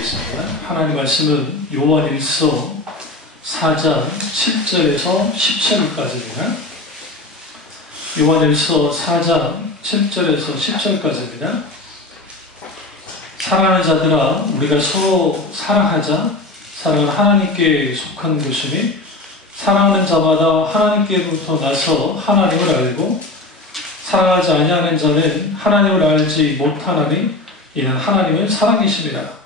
보겠습니다. 하나님 말씀은 요한일서 4장 7절에서 10절까지입니다. 요한일서 4장 7절에서 10절까지입니다. 사랑하는 자들아, 우리가 서로 사랑하자. 사랑은 하나님께 속한 것이니 사랑하는 자마다 하나님께로부터 나서 하나님을 알고 사랑하지 아니하는 자는 하나님을 알지 못하나니 이는 하나님은 사랑이심이라.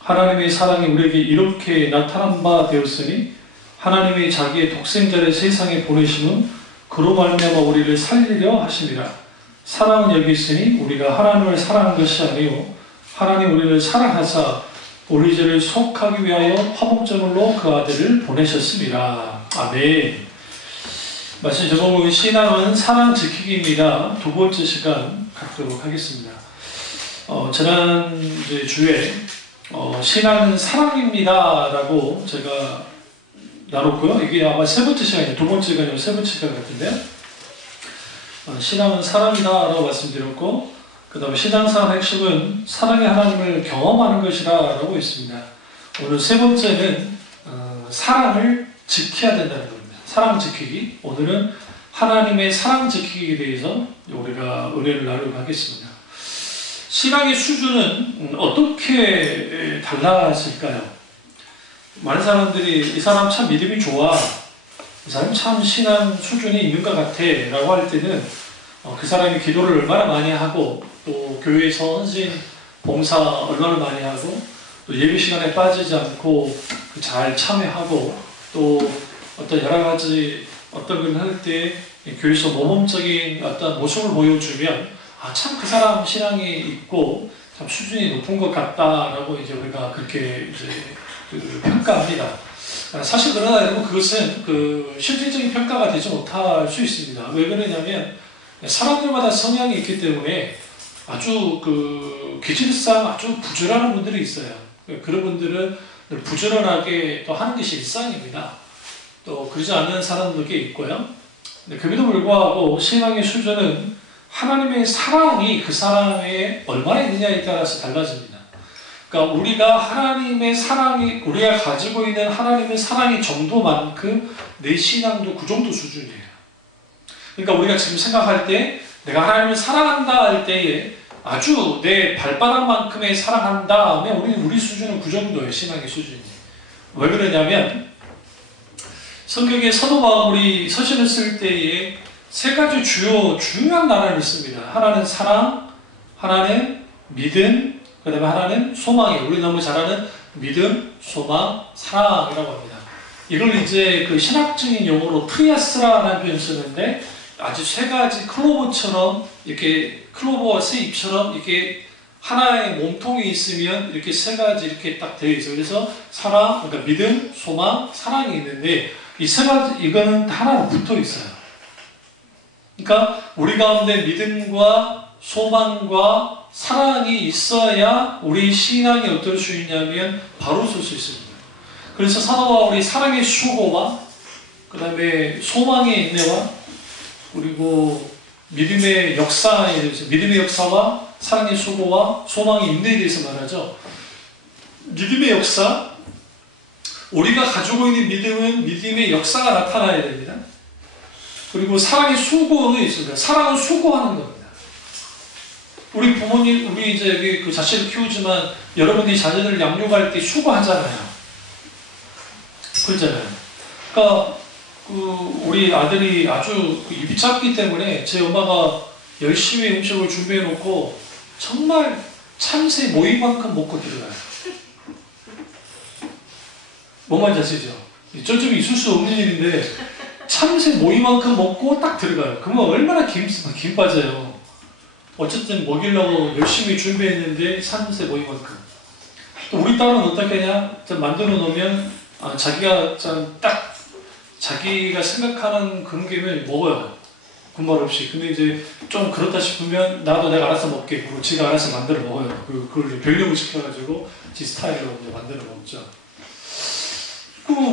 하나님의 사랑이 우리에게 이렇게 나타난 바 되었으니 하나님이 자기의 독생자를 세상에 보내심은 그로 말미암아 우리를 살리려 하심이라. 사랑은 여기 있으니 우리가 하나님을 사랑한 것이 아니요 하나님 우리를 사랑하사 우리 죄를 속하기 위하여 화목제물로 그 아들을 보내셨습니다. 아멘. 말씀 제목은 신앙은 사랑 지키기입니다. 두 번째 시간 갖도록 하겠습니다. 지난 주에 신앙은 사랑입니다 라고 제가 나눴고요. 이게 아마 세 번째 시간이에요. 두 번째 시간이고 세 번째 시간 같은데요. 신앙은 사랑이다 라고 말씀드렸고, 그 다음에 신앙생활의 핵심은 사랑의 하나님을 경험하는 것이다 라고 있습니다. 오늘 세 번째는 사랑을 지켜야 된다는 겁니다. 사랑 지키기. 오늘은 하나님의 사랑 지키기에 대해서 우리가 은혜를 나누도록 하겠습니다. 신앙의 수준은 어떻게 달라질까요? 많은 사람들이 이 사람 참 믿음이 좋아, 이 사람 참 신앙 수준이 있는 것 같아 라고 할 때는 그 사람이 기도를 얼마나 많이 하고 또 교회에서 헌신 봉사 얼마나 많이 하고 또 예배 시간에 빠지지 않고 잘 참여하고 또 어떤 여러 가지 어떤 걸 할 때 교회에서 모범적인 어떤 모습을 보여주면 참 그 사람 신앙이 있고 참 수준이 높은 것 같다라고 이제 우리가 그렇게 이제 평가합니다. 사실 그러나 여러분 그것은 실질적인 평가가 되지 못할 수 있습니다. 왜 그러냐면 사람들마다 성향이 있기 때문에 아주 기질상 아주 부지런한 분들이 있어요. 그런 분들은 부지런하게 또 하는 것이 일상입니다. 또 그러지 않는 사람들도 있고요. 그럼에도 불구하고 신앙의 수준은 하나님의 사랑이 그 사람에 얼마나 있느냐에 따라서 달라집니다. 그러니까 우리가 하나님의 사랑이, 우리가 가지고 있는 하나님의 사랑의 정도만큼 내 신앙도 그 정도 수준이에요. 그러니까 우리가 지금 생각할 때 내가 하나님을 사랑한다 할 때에 아주 내 발바닥만큼의 사랑한다 하면 우리 수준은 그 정도예요. 신앙의 수준이. 왜 그러냐면 성경에 사도 바울이 서신을 쓸 때에 세 가지 중요한 단어를 씁니다. 하나는 사랑, 하나는 믿음, 그 다음에 하나는 소망이에요. 우리 너무 잘 아는 믿음, 소망, 사랑이라고 합니다. 이걸 이제 신학적인 용어로 트리아스라는 표현을 쓰는데 아주 세 가지 클로버처럼 이렇게 클로버와 새 잎처럼 이렇게 하나의 몸통이 있으면 이렇게 세 가지 이렇게 딱 되어 있어요. 그래서 사랑, 그러니까 믿음, 소망, 사랑이 있는데 이 세 가지 이거는 하나로 붙어 있어요. 그러니까 우리 가운데 믿음과 소망과 사랑이 있어야 우리 신앙이 어떨 수 있냐면 바로 설 수 있습니다. 그래서 사도 바울이 사랑의 수고와 그 다음에 소망의 인내와 그리고 믿음의 역사에 대해서, 믿음의 역사와 사랑의 수고와 소망의 인내에 대해서 말하죠. 믿음의 역사, 우리가 가지고 있는 믿음은 믿음의 역사가 나타나야 됩니다. 그리고 사랑의 수고는 있습니다. 사랑은 수고하는 겁니다. 우리 부모님, 우리 이제 여기 자식을 키우지만 여러분이 자녀들을 양육할 때 수고하잖아요. 그렇잖아요. 그러니까 우리 아들이 아주 입이 짧기 때문에 제 엄마가 열심히 음식을 준비해 놓고 정말 참새 모이만큼 먹고 들어가요. 뭔 말인지 아시죠? 좀 있을 수 없는 일인데 참새 모이만큼 먹고 딱 들어가요. 그러면 얼마나 김 빠져요. 어쨌든 먹이려고 열심히 준비했는데 참새 모이만큼. 또 우리 딸은 어떻게 하냐? 만들어 놓으면 자기가 딱 자기가 생각하는 그런 게임을 먹어요. 군말 없이. 근데 이제 좀 그렇다 싶으면 나도 내가 알아서 먹게. 그리고 지가 알아서 만들어 먹어요. 그걸 변형을 시켜가지고 지 스타일로 만들어 먹죠.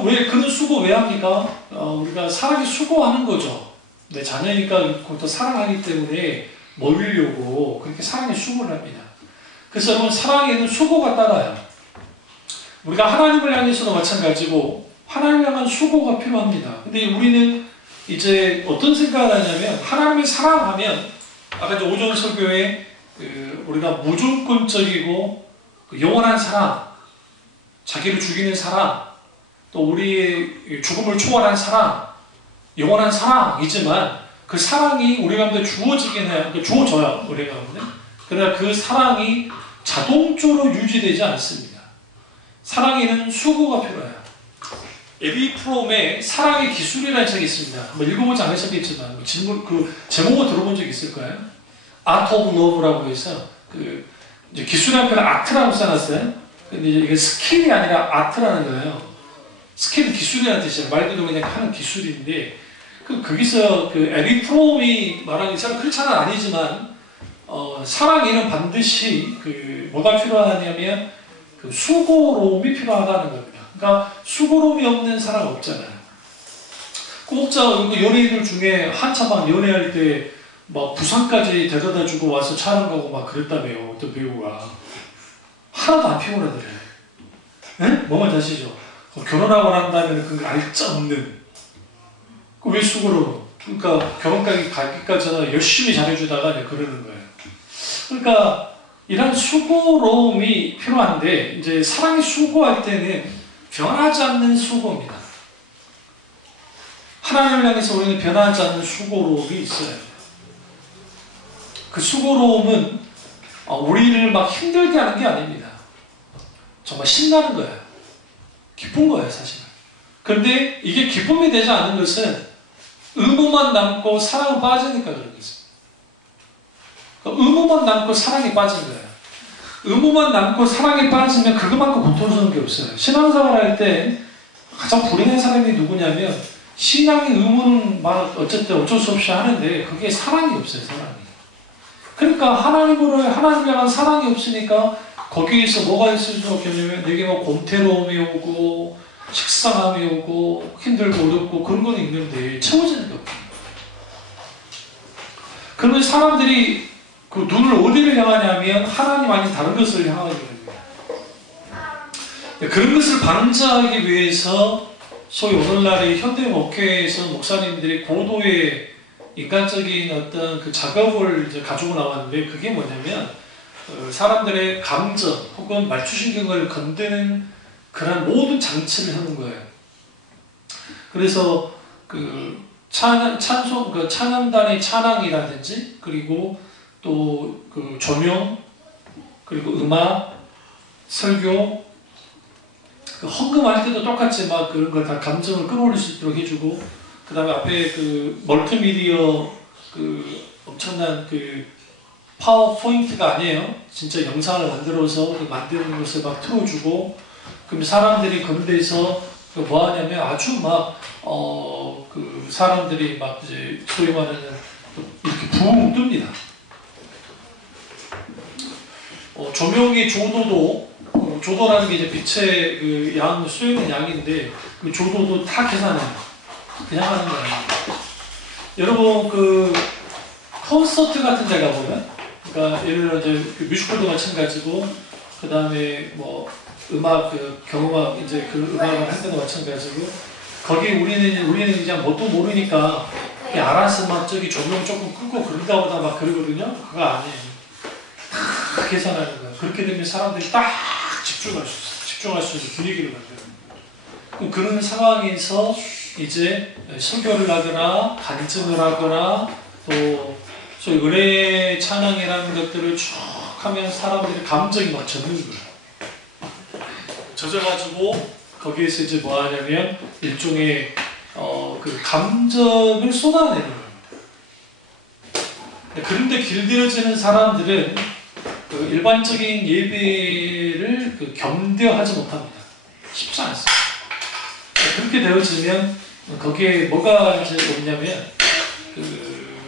왜 그런 수고 왜 합니까? 우리가 사랑이 수고하는 거죠. 내 자녀니까 그것도 사랑하기 때문에 먹이려고 그렇게 사랑의 수고를 합니다. 그래서 여러분 사랑에는 수고가 따라요. 우리가 하나님을 향해서도 마찬가지고 하나님을 향한 수고가 필요합니다. 근데 우리는 이제 어떤 생각을 하냐면 하나님을 사랑하면 아까 이제 오전 설교에 우리가 무조건적이고 영원한 사랑, 자기를 죽이는 사랑, 또 우리의 죽음을 초월한 사랑, 영원한 사랑이지만 그 사랑이 우리 가운데 주어지긴 해요. 주어져요. 우리 가운데. 그러나 그 사랑이 자동적으로 유지되지 않습니다. 사랑에는 수고가 필요해요. 에리 프롬의 사랑의 기술이라는 책이 있습니다. 한번 읽어보지 않으셨겠지만 그 제목을 들어본 적 있을까요? Art of Love라고 해서 이제 기술 앞에는 아트라고 써놨어요. 근데 이게 스킬이 아니라 아트라는 거예요. 스킬은 기술이라는 뜻이에요. 말 그대로 그냥 하는 기술인데 거기서 에리 프롬이 말하는 것처럼 그렇지는 아니지만 사랑에는 반드시 뭐가 필요하냐면 수고로움이 필요하다는 겁니다. 그러니까 수고로움이 없는 사람 없잖아요. 공업자 연예인들 중에 한참 막 연애할 때 막 부산까지 데려다주고 와서 촬영하고 막 그랬다며요. 어떤 배우가 하나도 안 피곤하더래. 네? 뭐만 아시죠? 결혼하고 난 다음에는 그 알짜 없는. 왜 수고로움? 그러니까 결혼까지 가기까지는 열심히 잘해주다가 그러는 거예요. 그러니까 이런 수고로움이 필요한데 이제 사랑이 수고할 때는 변하지 않는 수고입니다. 하나님을 향해서 우리는 변하지 않는 수고로움이 있어요. 그 수고로움은 우리를 막 힘들게 하는 게 아닙니다. 정말 신나는 거예요. 기쁜 거예요, 사실은. 그런데 이게 기쁨이 되지 않는 것은 의무만 남고 사랑은 빠지니까 그런 거죠. 의무만 남고 사랑이 빠진 거예요. 의무만 남고 사랑이 빠지면 그것만큼 고통스러운 게 없어요. 신앙생활 할 때 가장 불행한 사람이 누구냐면 신앙의 의무는 막 어쨌든 어쩔 수 없이 하는데 그게 사랑이 없어요. 사랑이. 그러니까 하나님을 향한 사랑이 없으니까 거기에서 뭐가 있을 수 없겠냐면 내게 막 권태로움이 오고 식상함이 오고 힘들고 어렵고 그런 건 있는데 채워지는 게 없어요. 그러면 사람들이 그 눈을 어디를 향하냐면 하나님 아닌 다른 것을 향하게 됩니다. 그런 것을 방지하기 위해서 소위 오늘날의 현대 목회에서 목사님들이 고도의 인간적인 어떤 그 작업을 이제 가지고 나왔는데 그게 뭐냐면 사람들의 감정 혹은 말초신경을 건드는 그런 모든 장치를 하는 거예요. 그래서 찬양단의 찬양이라든지 그리고 또 조명 그리고 음악 설교 헌금할 때도 똑같이 막 그런 걸 다 감정을 끌어올릴 수 있도록 해주고 그 다음에 앞에 멀티미디어 엄청난 파워포인트가 아니에요. 진짜 영상을 만들어서 만드는 것을 막 틀어주고 그럼 사람들이 그런 데서 뭐 하냐면 아주 막 사람들이 막 이제 소위 말하는 이렇게 붕 뜹니다. 조명의 조도도 조도라는 게 이제 빛의 양 쏘이는 양인데 그 조도도 다 계산해요. 그냥 하는 거예요. 여러분 콘서트 같은 데 가보면 그러니까 예를 들어 이제 뮤지컬도 마찬가지고 그 다음에 뭐 음악 경음악 이제 음악을 할 때도 마찬가지고 거기 우리는 이제 뭣도 모르니까 알아서 막 저기 조명 조금 끄고 그런가 보다 막 그러거든요. 그거 아니에요. 다 계산하는 거예요. 그렇게 되면 사람들이 딱 집중할 수 있는 분위기를 만들어요. 그럼 그런 상황에서 이제 설교를 하거나 간증을 하거나 또 소위 의례 찬양이라는 것들을 쭉 하면 사람들이 감정이 막 젖는 거예요. 젖어가지고 거기에서 이제 뭐 하냐면 일종의 감정을 쏟아내는 겁니다. 그런데 길들여지는 사람들은 일반적인 예배를 겸대하지 못합니다. 쉽지 않습니다. 그렇게 되어지면 거기에 뭐가 이제 없냐면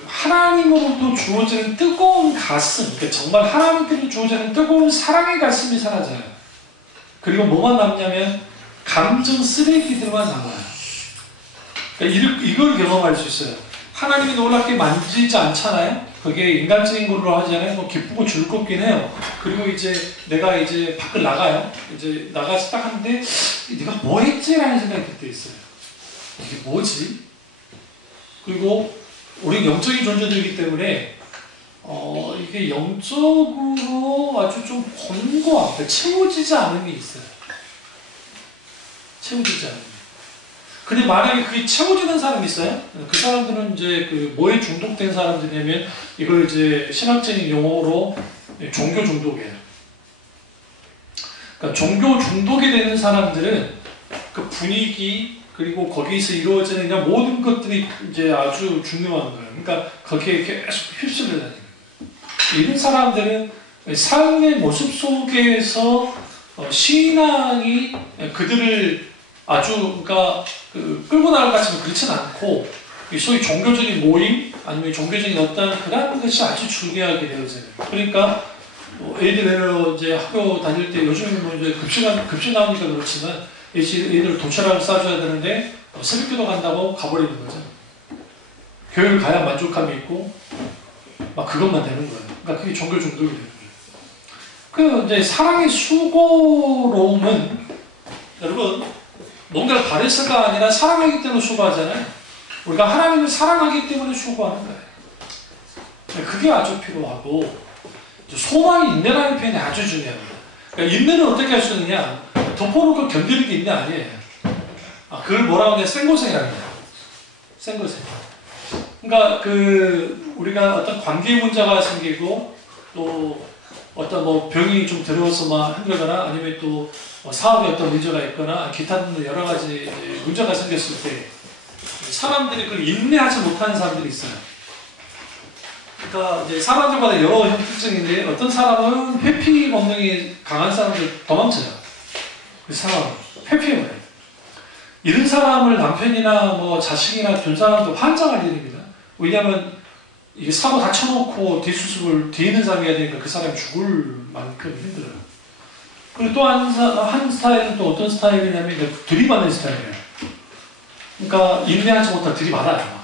하나님으로부터 주어지는 뜨거운 가슴, 그러니까 정말 하나님께로 주어지는 뜨거운 사랑의 가슴이 사라져요. 그리고 뭐만 남냐면 감정 쓰레기들만 남아요. 그러니까 이걸 경험할 수 있어요. 하나님이 놀랍게 만지지 않잖아요. 그게 인간적인 걸로 하잖아요. 뭐 기쁘고 즐겁긴 해요. 그리고 이제 내가 이제 밖을 나가요. 이제 나가서 딱 하는데 내가 뭐 했지? 라는 생각이 그때 있어요. 이게 뭐지? 그리고 우리 영적인 존재들이기 때문에 이게 영적으로 아주 좀 권고한, 채워지지 않은 게 있어요. 채워지지 않은 게. 근데 만약에 그게 채워지는 사람이 있어요? 그 사람들은 이제 그 뭐에 중독된 사람들이냐면 이걸 이제 신학적인 용어로 종교 중독이에요. 그러니까 종교 중독이 되는 사람들은 그 분위기 그리고 거기서 이루어지는 그냥 모든 것들이 이제 아주 중요한 거예요. 그러니까 거기에 계속 휩쓸려 다니는 거예요. 이런 사람들은 삶의 모습 속에서 신앙이 그들을 아주 그러니까 끌고 나갈 것 같지만 그렇지는 않고 소위 종교적인 모임 아니면 종교적인 어떤 그런 것이 아주 중요하게 되어져요. 그러니까 애들 이제 학교 다닐 때 요즘에는 뭐 이제 급식 나오니까 그렇지만 애들 도시락을 싸줘야 되는데 새벽기도 간다고 가버리는 거죠. 교회를 가야 만족감이 있고 막 그것만 되는 거예요. 그러니까 그게 종교 중독이 되는 거예요. 그 이제 사랑의 수고로움은 여러분 뭔가를 바랬을까 아니라 사랑하기 때문에 수고하잖아요. 우리가 하나님을 사랑하기 때문에 수고하는 거예요. 그게 아주 필요하고 소망이 인내라는 표현이 아주 중요합니다. 그러니까 인내는 어떻게 할 수 있느냐? 덮어놓고 견디는 게 인내 아니에요. 그걸 뭐라고 하냐? 생고생이라는 거예요. 생고생. 그러니까 우리가 어떤 관계 문제가 생기고 또 어떤 뭐 병이 좀 들어와서 막 힘들거나 아니면 또 사업에 어떤 문제가 있거나 기타 등등 여러 가지 문제가 생겼을 때 사람들이 그걸 인내하지 못하는 사람들이 있어요. 그러니까 이제 사람들마다 여러 형 특징인데 어떤 사람은 회피 본능이 강한 사람들 도망쳐요. 그 사람은 회피해버려요. 이런 사람을 남편이나 뭐 자식이나 둔 사람도 환장할 일입니다. 왜냐하면 이게 사고 다 쳐놓고 뒷수습을 뒤에 있는 사람이 해야 되니까 그 사람이 죽을 만큼 힘들어요. 그리고 또 한 스타일은 또 어떤 스타일이냐면 들이받는 스타일이에요. 그러니까 인내하지 못하고 들이받아요.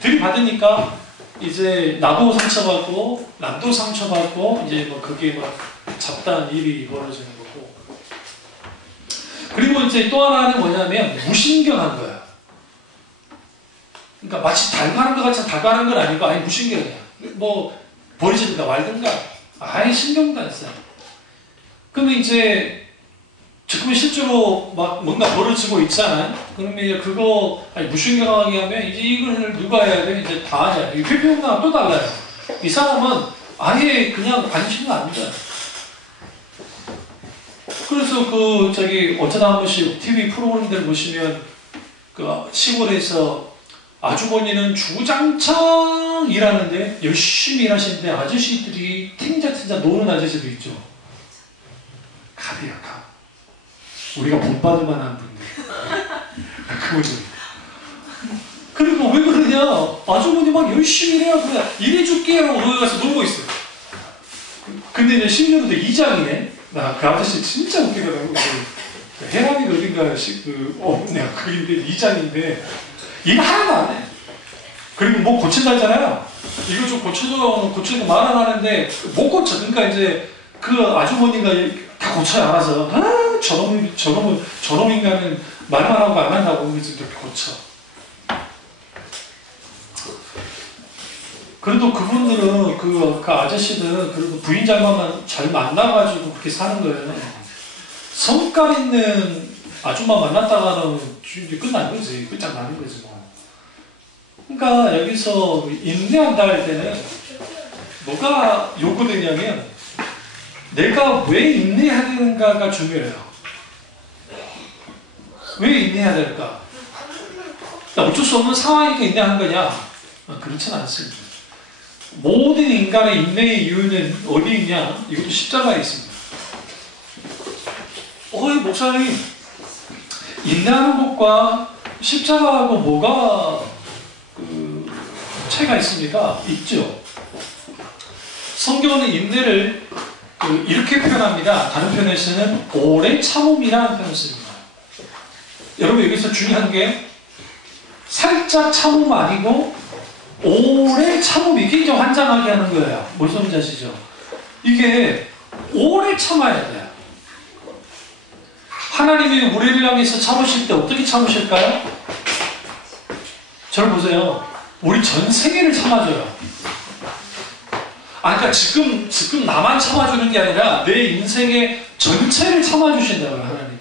들이받으니까 이제 나도 상처받고 남도 상처받고 이제 뭐 그게 막 잡다한 일이 벌어지는 거고. 그리고 이제 또 하나는 뭐냐면 무신경한 거예요. 그러니까 마치 달가는 것 같지만 달가는 건 아니고 아예 무신경이야. 뭐 버리든가 말든가 아예 신경도 안 써요. 그러면 이제 지금 실제로 막 뭔가 벌어지고 있잖아요. 그러면 그거 무신경하게 하면 이제 이걸 누가 해야 돼? 이제 다 하냐. 이 회피형과는 또 달라요. 이 사람은 아예 그냥 관심도 안 줘요. 그래서 어쩌다 한 번씩 TV 프로그램들 보시면 시골에서 아주머니는 주구장창 일하는데 열심히 일하시는데 아저씨들이 팅자팅자 노는 아저씨도 있죠. 갑이야, 갑. 우리가 본받을 만한 분들. 그분들. 그리고 왜 그러냐? 아주머니 막 열심히 일해야 그래. 일해줄게 라고 거기 가서 놀고 있어요. 근데 이제 심지어도 이장이네. 나 그 아저씨 진짜 웃기더라고. 해남이가 어딘가 내가 그인데 이장인데 일 하나도 안 해. 그리고 뭐 고친다 했잖아요. 이거 좀 고치는 거 말은 하는데 못 고쳐. 그러니까 이제 그 아주머니가 다 고쳐야 알아서 저놈 인간은 말만 하고 안 한다고 그래서 이렇게 고쳐. 그래도 그분들은 그 아저씨들은 그래도 부인 잘 만나가지고 그렇게 사는 거예요. 성깔 있는 아줌마 만났다가는 이제 끝난 거지. 끝장나는 거지 뭐. 그러니까 여기서 인내한다 할 때는 뭐가 요구되냐면 내가 왜 인내해야 되는가가 중요해요. 왜 인내해야 될까? 어쩔 수 없는 상황이니까 인내하는 거냐? 그렇진 않습니다. 모든 인간의 인내의 이유는 어디 있냐? 이것도 십자가에 있습니다. 목사님, 인내하는 것과 십자가하고 뭐가 차이가 있습니까? 있죠. 성경은 인내를 이렇게 표현합니다. 다른 표현에서는 오래 참음이라는 표현을 씁니다. 여러분 여기서 중요한 게 살짝 참음 아니고 오래 참음이 굉장히 환장하게 하는 거예요. 무슨 소리인지 아시죠? 이게 오래 참아야 돼요. 하나님이 우리를 향해서 참으실 때 어떻게 참으실까요? 저를 보세요. 우리 전 세계를 참아줘요. 그러니까 지금 나만 참아주는 게 아니라 내 인생의 전체를 참아주신다고요, 하나님이.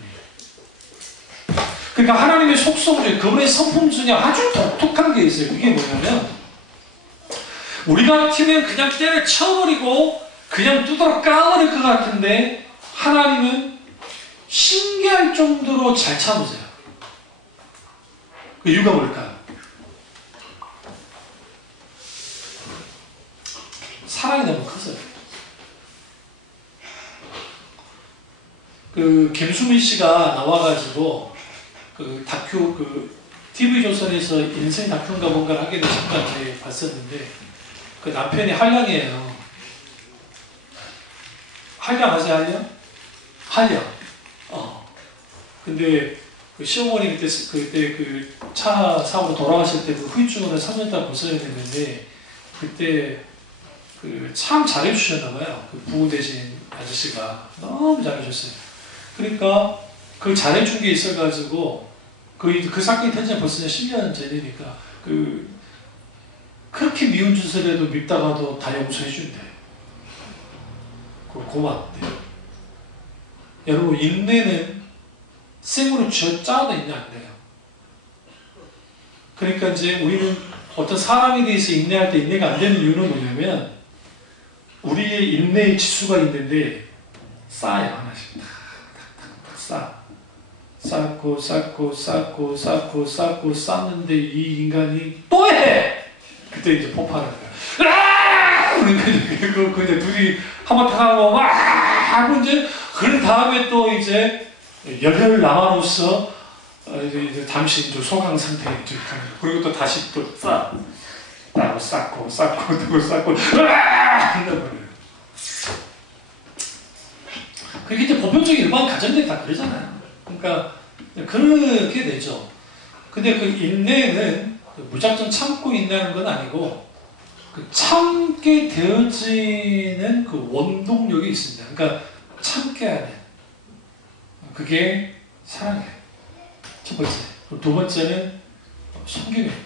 그러니까 하나님의 속성 중에, 그분의 성품 중에 아주 독특한 게 있어요. 그게 뭐냐면, 우리 같으면 그냥 때를 쳐버리고 그냥 두드러 까버릴 것 같은데, 하나님은 신기할 정도로 잘 참으세요. 그 이유가 뭘까요? 사랑이 너무 커서요. 그 김수민 씨가 나와가지고 그 다큐 TV조선에서 인생 다큐인가 뭔가를 하게 돼서 잠깐 봤었는데, 그 남편이 한량이에요. 한량 아세요? 한량? 한량. 근데 그 시어머니 그때 그 차 사고로 돌아가실 때 그 후유증으로 3년 동안 고생을 했는데, 그때 그 참 잘해주셨나봐요. 그 부부 되신 아저씨가 너무 잘해줬어요. 그러니까 그 잘해준 게 있어가지고 그 사건이 터진 지 벌써 10년 전이니까 그렇게 미운 짓을 해도 밉다가도 다 용서해준대. 고맙대. 여러분, 인내는 생으로 짜도 있냐 안 돼요. 그러니까 이제 우리는 어떤 사람에 대해서 인내할 때 인내가 안 되는 이유는 뭐냐면, 우리의 인내의 지수가 있는데 쌓아요. 하나씩 쌓고 쌓는데 이 인간이 또 해! 그때 이제 폭발하는 거야. 근데 둘이 한바탕 하고 막 하고 이제 그런 다음에 또 이제 열혈 남아로서 이제 잠시 이제 소강 상태에 가는 거야. 그리고 또 다시 또 쌓고 한다고요. 그게 이제 보편적인 일반 가정들이 다 그러잖아요. 그러니까 그렇게 되죠. 근데 그 인내는 무작정 참고 인내하는 건 아니고, 그 참게 되어지는 그 원동력이 있습니다. 그러니까 참게 하는 그게 사랑이에요. 첫 번째. 두 번째는 섬김입니다.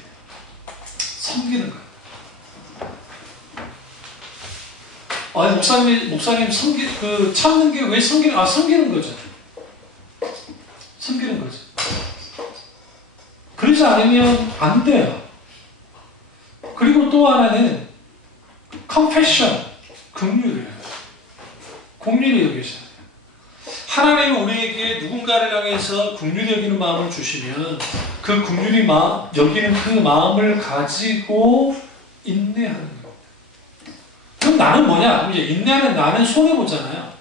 섬기는 거예요. 목사님 참는 게 왜 섬기는 거죠. 섬기는 거죠. 그러지 않으면 안 돼요. 그리고 또 하나는 compassion, 긍휼이에요. 긍휼히 여기셔야 돼요. 하나님은 우리에게 누군가를 향해서 긍휼히 여기는 마음을 주시면, 그 긍휼히 여기는 그 마음을 가지고 인내하는 거예요. 그럼 나는 뭐냐? 이제 인내하는 나는 손해보잖아요.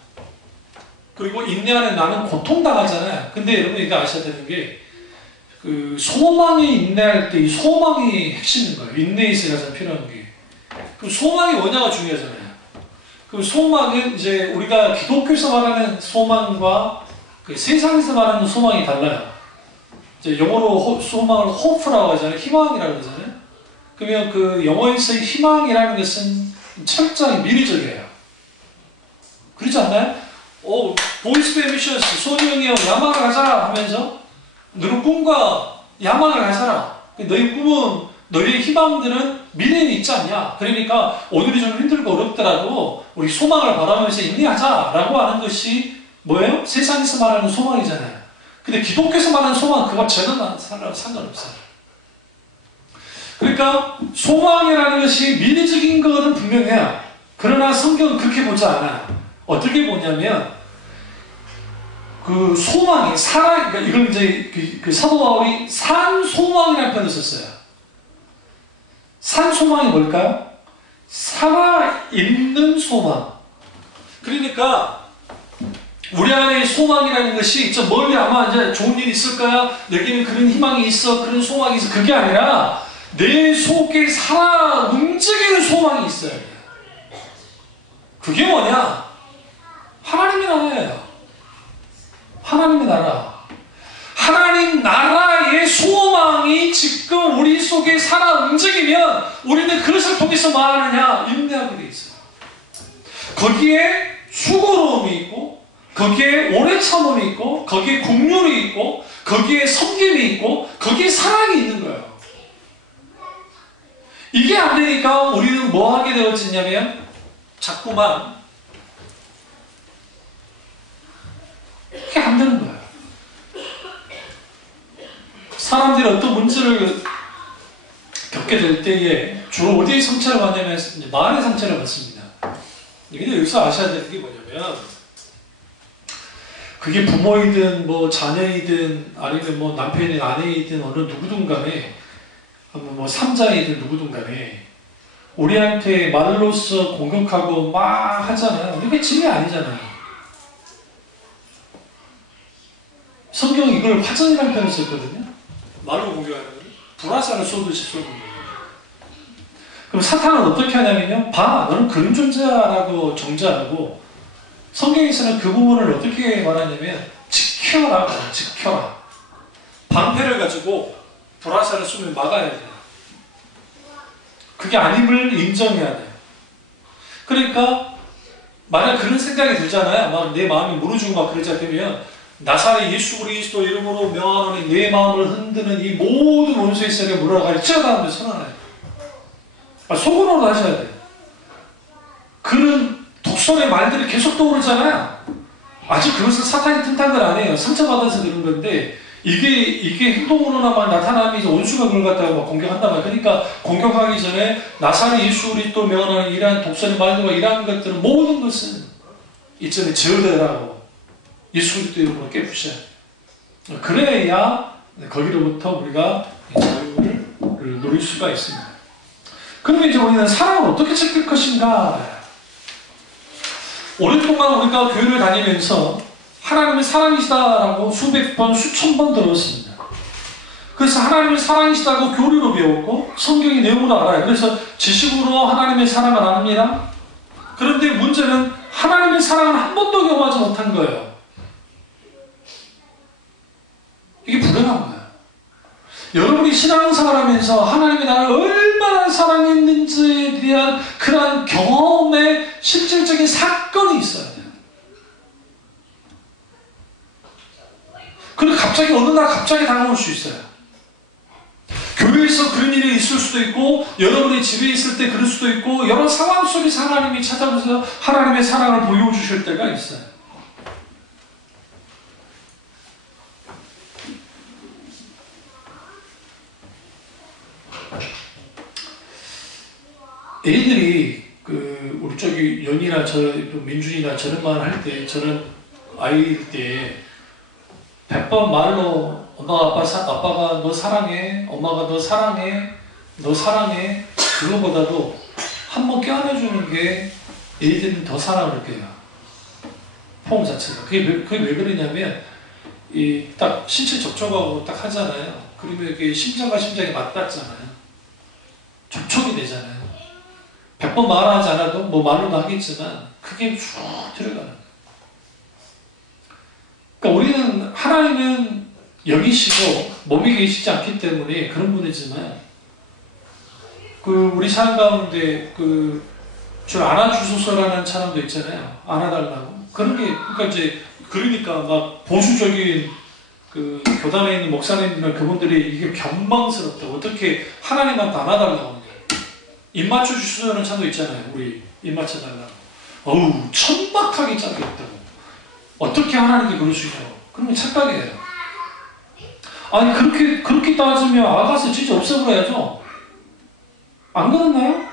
그리고 인내하는 나는 고통당하잖아요. 근데 여러분, 이거 아셔야 되는 게, 그 소망이 인내할 때 이 소망이 핵심인 거예요. 인내에 있어서 가장 필요한 게. 그 소망이 뭐냐가 중요하잖아요. 그 소망은 이제 우리가 기독교에서 말하는 소망과 그 세상에서 말하는 소망이 달라요. 이제 영어로 소망을 hope라고 하잖아요. 희망이라고 하잖아요. 그러면 그 영어에서의 희망이라는 것은 철저히 미래적이에요. 그렇지 않나요? 보이스 미션스 소명이여 야망을 가져라 하면서 너의 꿈과 야망을 가져라. 너의 꿈은, 너의 희망들은 미래에 있지 않냐. 그러니까 오늘이 좀 힘들고 어렵더라도 우리 소망을 바라면서 인내하자라고 하는 것이 뭐예요? 세상에서 말하는 소망이잖아요. 근데 기독교에서 말하는 소망은 그거 전혀 상관없어요. 그러니까 소망이라는 것이 미래적인 것은 분명해요. 그러나 성경은 그렇게 보지 않아요. 어떻게 보냐면, 그 소망이 그러니까 이걸 이제 그 사도 바울이 산소망이라는 표현을 썼어요. 산소망이 뭘까요? 살아있는 소망. 그러니까 우리 안에 소망이라는 것이 저 멀리 아마 이제 좋은 일이 있을 거야, 내게는 그런 희망이 있어, 그런 소망이 있어, 그게 아니라 내 속에 살아 움직이는 소망이 있어요. 그게 뭐냐? 하나님의 나라예요. 하나님의 나라. 하나님 나라의 소망이 사랑이 지금 우리 속에 살아 움직이면 우리는 그것을 통해서 뭐 하느냐? 인내하게 돼 있어요. 거기에 수고로움이 있고, 거기에 오래 참음이 있고, 거기에 긍휼이 있고, 거기에 섬김이 있고, 거기에 사랑이 있는 거예요. 이게 안 되니까 우리는 뭐 하게 되어지냐면 자꾸만 이게 안 되는 거예요. 사람들이 어떤 문제를 겪게 될 때에 주로 어디에 상처를 받냐면 마음의 상처를 받습니다. 근데 여기서 아셔야 되는 게 뭐냐면 그게 부모이든 뭐 자녀이든 아니면 뭐 남편이든 아내이든 어느 누구든 간에 뭐 삼자이든 누구든 간에 우리한테 말로써 공격하고 막 하잖아요. 이게 진리 아니잖아요. 성경이 이걸 화전이라는 표현을 썼거든요. 말로 공격하는 거는 불화살을 쏘듯이 쏘는 거예요. 그럼 사탄은 어떻게 하냐면요. 봐, 너는 그런 존재라고 정죄하고 성경에서는 그 부분을 어떻게 말하냐면 지켜라, 지켜라. 방패를 가지고 불화살을 쏘면 막아야 돼요. 그게 아님을 인정해야 돼요. 그러니까 만약 그런 생각이 들잖아요. 막 내 마음이 무너지고 막 그러자 되면 나사렛 예수 그리스도 이름으로 명하노니 내 마음을 흔드는 이 모든 원수의 세력에 물러가리 찌어다하며 선언해요. 속으로도 하셔야 돼요. 그런 독설의 말들이 계속 떠오르잖아요. 아직 그것은 사탄이 튼탄 건 아니에요. 상처받아서 그런 건데 이게 행동으로나만 나타나면 이제 원수가 그걸 갖다가 막 공격한단 말이에요. 그러니까 공격하기 전에 나사렛 예수 그리스도 명하는 이러한 독설의 말들과 이러한 것들은 모든 것은 이전에 제어되라고 예수 그리스도 이름으로 깨부셔야 돼요. 그래야 거기로부터 우리가 자유를 누릴 수가 있습니다. 그러면 이제 우리는 사랑을 어떻게 지킬 것인가? 오랫동안 우리가 교회를 다니면서 하나님의 사랑이시다라고 수백 번, 수천 번 들었습니다. 그래서 하나님의 사랑이시다고 교리로 배웠고 성경의 내용으로 알아요. 그래서 지식으로 하나님의 사랑을 압니다. 그런데 문제는 하나님의 사랑을 한 번도 경험하지 못한 거예요. 이게 불행한 거예요. 여러분이 신앙생활 하면서 하나님이 나를 얼마나 사랑했는지에 대한 그러한 경험의 실질적인 사건이 있어야 돼요. 그리고 갑자기 어느 날 갑자기 다가올 수 있어요. 교회에서 그런 일이 있을 수도 있고 여러분이 집에 있을 때 그럴 수도 있고 여러 상황 속에서 하나님이 찾아오셔서 하나님의 사랑을 보여주실 때가 있어요. 애들이 우리 쪽이 연이나 민준이나 저런 말 할 때 저는 아이일 때 100번 말로 아빠가 너 사랑해, 엄마가 너 사랑해, 너 사랑해 그거보다도 한 번 껴안아주는 게 애들은 더 사랑을 느껴요. 폼 자체가. 그게 왜 그러냐면 딱 신체 접촉하고 딱 하잖아요. 그러면 이게 심장과 심장이 맞닿잖아요. 접촉이 되잖아요. 100번 말하지 않아도 뭐 말로는 하겠지만 그게 쭉 들어가는 거예요. 그러니까 우리는 하나님은 여기시고 몸에 계시지 않기 때문에 그런 분이지만 우리 찬양 가운데 줄 안아주소서라는 찬양도 있잖아요. 안아달라고. 그런 게 그러니까 막 보수적인 교단에 있는 목사님들 그분들이 이게 변망스럽다. 어떻게 하나님한테 안아달라고 하는 거예요. 입 맞춰 주시는 찬도 있잖아요. 우리 입 맞춰달라고. 어우 천박하게 짜겠다고. 어떻게 하나님께 그럴 수 있냐고. 그러면 착각이에요. 아니 그렇게 따지면 아가씨 진짜 없애버려야죠. 안 그렇나요?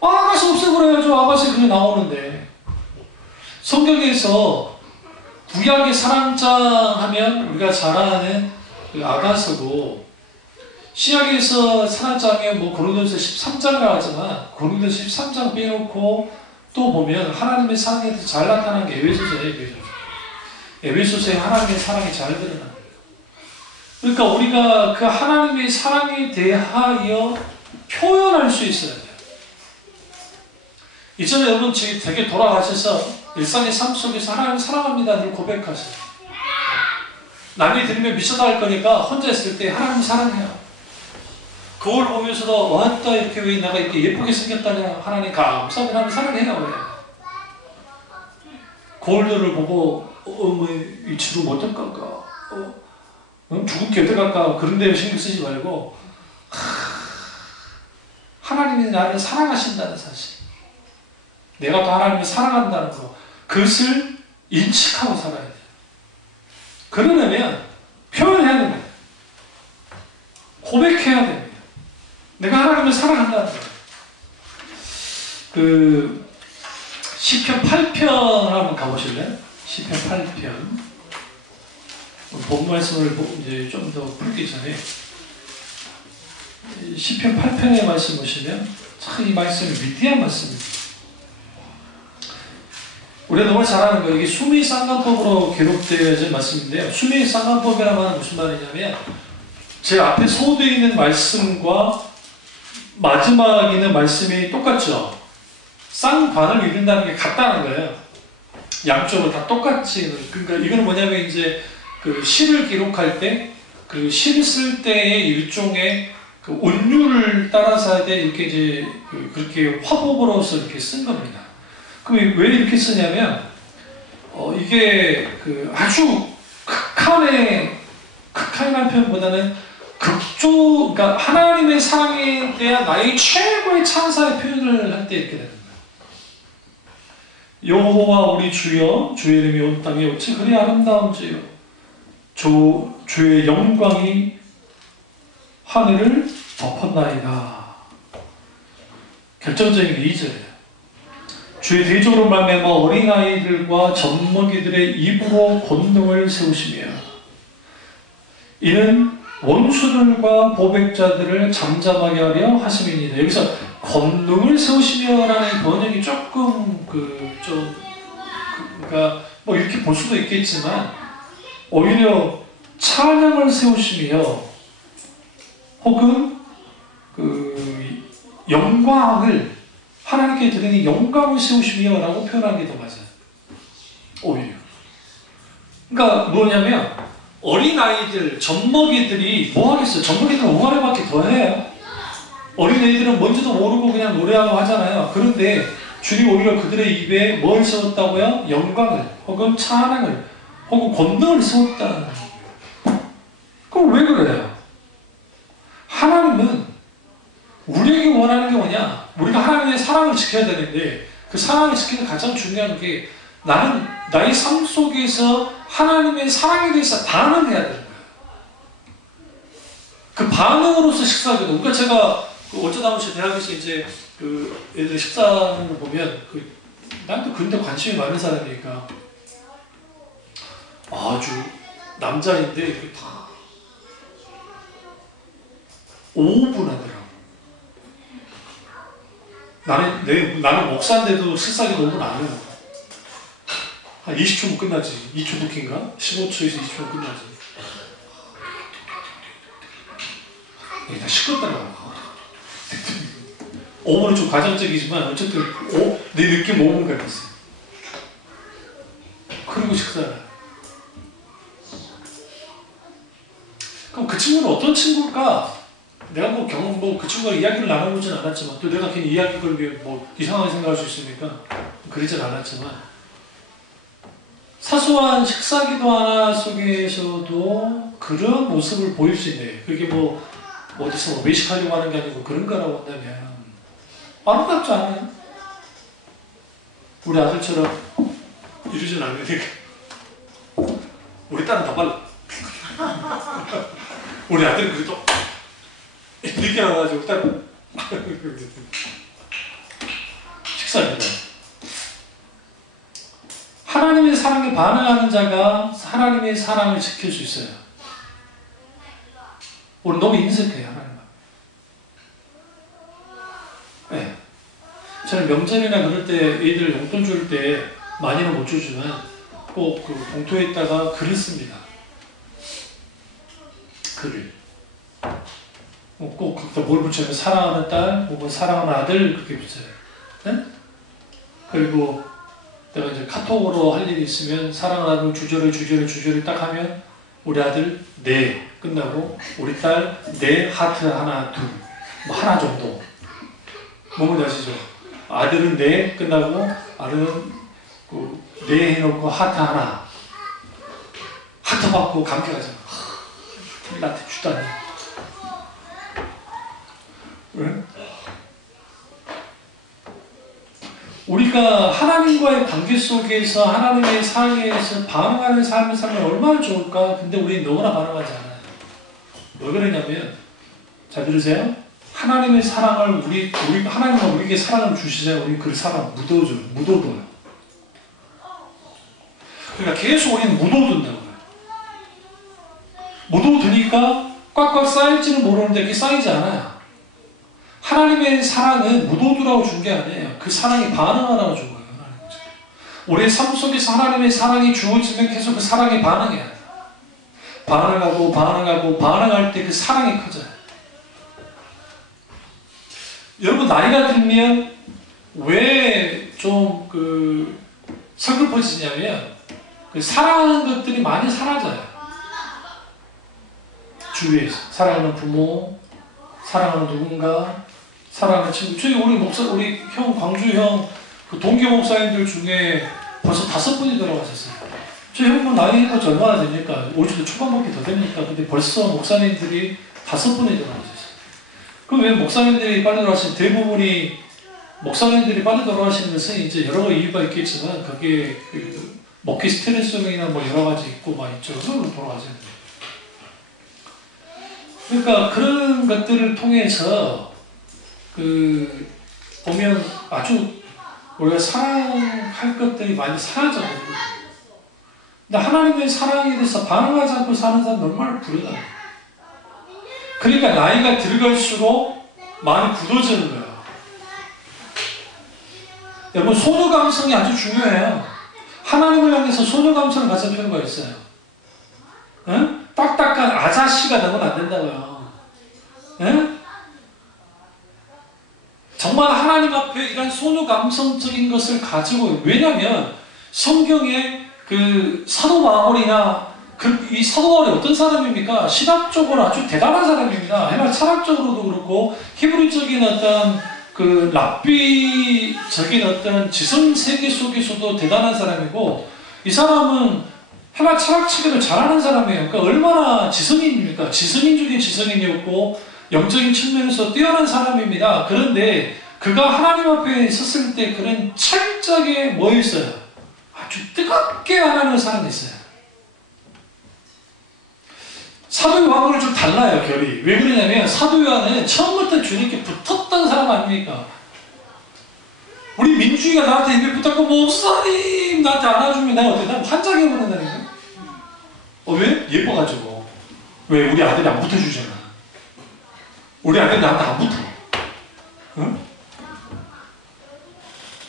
아가씨 없애버려야죠. 아가씨 그게 나오는데. 성경에서 구약의 사랑장 하면 우리가 잘 아는 아가서고 신약에서 사랑장에 고린도서 13장을 하지만 고린도서 13장 빼놓고 또 보면 하나님의 사랑에 대해서 잘 나타나는 게 에베소서예요. 에베소서에 하나님의 사랑이 잘 드러납니다. 그러니까 우리가 그 하나님의 사랑에 대하여 표현할 수 있어야 돼요. 이전에 여러분 되게 돌아가셔서 일상의 삶 속에서 하나님 사랑합니다 늘 고백하세요. 남이 들으면 미쳐다 할 거니까 혼자 있을 때 하나님 사랑해요. 거울 보면서도 왔다 이렇게 왜 내가 이렇게 예쁘게 생겼다냐 하나님 감사합니다 사랑해요. 왜? 거울들을 보고 이 주름 어떡할까? 죽은 게 어떡할까? 그런 데 신경 쓰지 말고 하나님이 나를 사랑하신다는 사실, 내가 또 하나님을 사랑한다는 거, 그것을 인식하고 살아야 돼요. 그러려면 표현해야 됩니다. 고백해야 됩니다. 내가 하나님을 사랑한다는 거예요. 시편 8편 한번 가보실래요? 시편 8편. 본 말씀을 이제 좀 더 풀기 전에 시편 8편의 말씀 보시면 참 이 말씀이 위대한 말씀입니다. 우리가 너무 잘 아는 거, 이게 수미상관법으로 기록되어진 말씀인데요. 수미상관법이라는 말은 무슨 말이냐면 제 앞에 서두에 있는 말씀과 마지막에 있는 말씀이 똑같죠. 쌍관을 이룬다는 게 같다는 거예요. 양쪽으로 다 똑같이. 그러니까 이거는 뭐냐면 이제 그 시를 기록할 때, 그 시를 쓸 때의 일종의 그 운율을 따라서 이렇게 이제 그렇게 화법으로서 이렇게 쓴 겁니다. 그럼 왜 이렇게 쓰냐면 이게 그 아주 극한이라는 표현보다는 그러니까 하나님의 사랑에 대한 나의 최고의 찬사의 표현을 할 때 이렇게 되는 거예요. 여호와 우리 주여, 주의 이름이 온 땅에 어찌 그리 아름다운지요. 주의 영광이 하늘을 덮었나이다. 결정적인 2절이에요. 주의 대적으로 말미암아 어린아이들과 젖먹이들의 입으로 권능을 세우시며 이는 원수들과 보백자들을 잠잠하게 하려 하심이니이다. 여기서 권능을 세우시며라는 번역이 조금 그러니까 뭐 이렇게 볼 수도 있겠지만 오히려 찬양을 세우시며 혹은 영광을 하나님께 드리는 영광을 세우시며 라고 표현하는 게 더 맞아요. 오히려. 그러니까 뭐냐면 어린아이들, 젖먹이들이 뭐 하겠어요? 젖먹이들은 옹알이밖에 더 해요. 어린애들은 뭔지도 모르고 그냥 노래하고 하잖아요. 그런데 주님 오히려 그들의 입에 뭘 세웠다고요? 영광을, 혹은 찬양을, 혹은 권능을 세웠다. 그럼 왜 그래요? 하나님은 우리에게 원하는 게 뭐냐? 우리가 하나님의 사랑을 지켜야 되는데 그 사랑을 지키는 가장 중요한 게 나는 나의 삶 속에서 하나님의 사랑에 대해서 반응해야 되는 거예요. 그 반응으로서 식사하거든요. 그러니까 제가 어쩌다 보니 대학에서 이제 애들 식사하는 걸 보면 나한테 그런 데 관심이 많은 사람이니까 아주 남자인데 다 5분 하더라고. 나는 목사인데도 식사하기 너무 안 해요. 한 20초면 끝나지. 2초 부킹가? 15초에서 20초면 끝나지. 이게 다 시끄럽더라고. 5분은 좀 과장적이지만 어쨌든 내 느낌 5분 같았어요. 그리고 식사를. 그럼 그 친구는 어떤 친구일까? 내가 그 친구가 이야기를 나눠보진 않았지만 또 내가 괜히 이야기 걸면 이상하게 생각할 수 있으니까 그러진 않았지만 사소한 식사기도 하나 속에서도 그런 모습을 보일 수 있네. 그게 어디서 외식하려고 하는 게 아니고 그런 거라고 한다면 아름답지 않아요? 우리 아들처럼 이러진 않으니까. 우리 딸은 더 빨라. 우리 아들은 그래도 늦게 나와가지고 딸은 식사입니다. 하나님의 사랑에 반응하는 자가 하나님의 사랑을 지킬 수 있어요. 우리 너무 인색해요, 하나님. 네. 저는 명절이나 그럴 때 애들 용돈 줄 때 많이는 못 주지만 꼭 그 봉투에다가 글을 씁니다. 글을. 꼭 거기다 뭘 붙여요? 사랑하는 딸, 혹은 사랑하는 아들 그렇게 붙여요. 네? 그리고 내가 이제 카톡으로 할 일이 있으면 사랑하는 아들 주저리 딱 하면 우리 아들 네 끝나고 우리 딸 네 하트 하나 둘 뭐 하나 정도. 뭔지 아시죠? 아들은 네 끝나고 아들은 네 해놓고 하트 하나. 하트 받고 감격하잖아. 나한테 주다니. 왜? 우리가 하나님과의 관계 속에서 하나님의 사랑에서 반응하는 삶을 살면 얼마나 좋을까? 근데 우리는 너무나 반응하지 않아요. 왜 그러냐면, 잘 들으세요? 하나님의 사랑을 하나님은 우리에게 사랑을 주시잖아요. 우리 그 사랑 묻어둬요. 그러니까 계속 우리는 묻어둔다고요. 묻어두니까 꽉꽉 쌓일지는 모르는데 그게 쌓이지 않아요. 하나님의 사랑은 묻어두라고 준 게 아니에요. 그 사랑이 반응하라고 준 거예요. 우리의 삶 속에서 하나님의 사랑이 주어지면 계속 그 사랑에 반응해야 돼요. 반응할 때 그 사랑이 커져요. 여러분, 나이가 들면 왜 좀 서글퍼지냐면 사랑하는 것들이 많이 사라져요. 주위에서 사랑하는 부모, 사랑하는 누군가, 사랑하는 친구. 저희 우리 형, 광주 형, 그 동교 목사님들 중에 벌써 5분이 돌아가셨어요. 저희 형은 나이 해봤자 얼마나 됩니까? 우리 집도 초반밖에 더 됩니까? 근데 벌써 목사님들이 5분이 돌아가셨어요. 그럼 왜 목사님들이 빨리 돌아가시는, 대부분이 목사님들이 빨리 돌아가시는 것은 이제 여러 이유가 있겠지만, 그게 먹기 스트레스성이나 뭐 여러 가지 있고 막 있죠. 그걸로 돌아가시는 거예요. 그러니까 그런 것들을 통해서 보면 아주 우리가 사랑할 것들이 많이 사라져요. 근데 하나님의 사랑에 대해서 반응하지 않고 사는 사람 얼마나 불행해요. 그러니까 나이가 들어갈수록 많이 굳어지는 거예요. 여러분, 소녀 감성이 아주 중요해요. 하나님을 향해서 소녀 감성을 가질 필요가 있어요. 응? 딱딱한 아자씨가 되면 안 된다고요. 응? 정말 하나님 앞에 이런 소녀 감성적인 것을 가지고, 왜냐하면 성경에 사도 바울이나 이 사도 바울이 어떤 사람입니까? 신학적으로 아주 대단한 사람입니다. 해나 철학적으로도 그렇고 히브리적인 어떤 랍비적인 어떤 지성 세계 속에서도 대단한 사람이고, 이 사람은 해나 철학치기를 잘하는 사람이에요. 그러니까 얼마나 지성인입니까? 지성인 중에 지성인이었고 영적인 측면에서 뛰어난 사람입니다. 그런데 그가 하나님 앞에 섰을 때 그런 철저하게 뭐 있어요? 아주 뜨겁게 하나는 사람이 있어요. 사도 요한과는 좀 달라요, 결이. 왜 그러냐면 사도 요한은 처음부터 주님께 붙었던 사람 아닙니까? 우리 민주이가 나한테 입에 붙었고, 목사님 나한테 안아주면 내가 어때? 난 환장해버린다니까. 왜? 예뻐가지고. 왜? 우리 아들이 안 붙어주잖아. 우리 아들이 나한테 안 붙어. 응?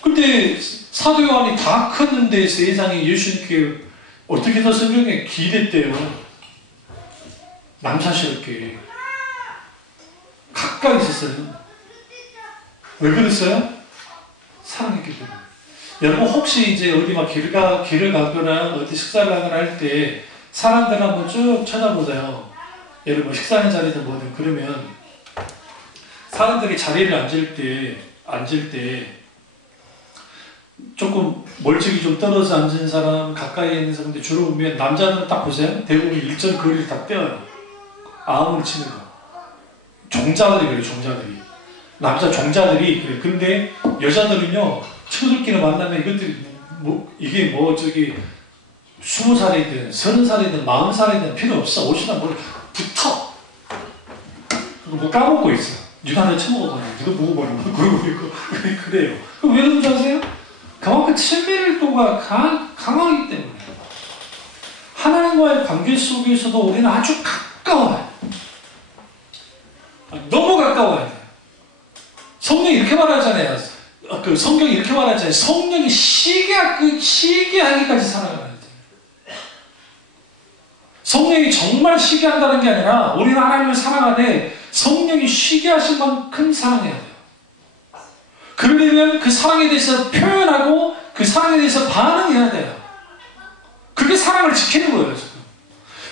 근데 사도 요한이 다 컸는데 세상에 예수님께 어떻게 더 성경에 기댔대요. 남사스럽게 가까이 있었어요. 왜 그랬어요? 사랑했기 때문에. 여러분, 혹시 이제 어디 막 길을 가거나 어디 식사를 하거나 할 때 사람들 한번 쭉 쳐다보세요. 예를 들어 식사하는 자리든 뭐든. 그러면 사람들이 자리를 앉을 때 조금 멀찍이 좀 떨어져 앉은 사람, 가까이 있는 사람들 주로 보면 남자들은 딱 보세요. 대부분 일정 거리를 다 떼어요. 아웅을 치는 거. 종자들이 그래요, 종자들이. 남자 종자들이 그래요. 근데 여자들은요, 친구들끼리 만나면 이게 20살이든 30살이든 40살이든 필요 없어. 옷이나 뭘 붙어. 그리고 뭐 까먹고 있어. 니가 나 처먹어봐. 니가 먹어봐. 그래요. 그럼 왜 그런지 아세요? 그만큼 친밀도가 강하기 때문에. 하나님과의 관계 속에서도 우리는 아주 가까워요. 너무 가까워야 돼요. 성령이 이렇게 말하잖아요. 성경이 이렇게 말하잖아요. 성령이 시기하기까지 사랑을 해야 돼요. 성령이 정말 시기한다는 게 아니라 우리는 하나님을 사랑하되 성령이 시기하신 만큼 사랑해야 돼요. 그러려면 그 사랑에 대해서 표현하고 그 사랑에 대해서 반응해야 돼요. 그게 사랑을 지키는 거예요, 지금.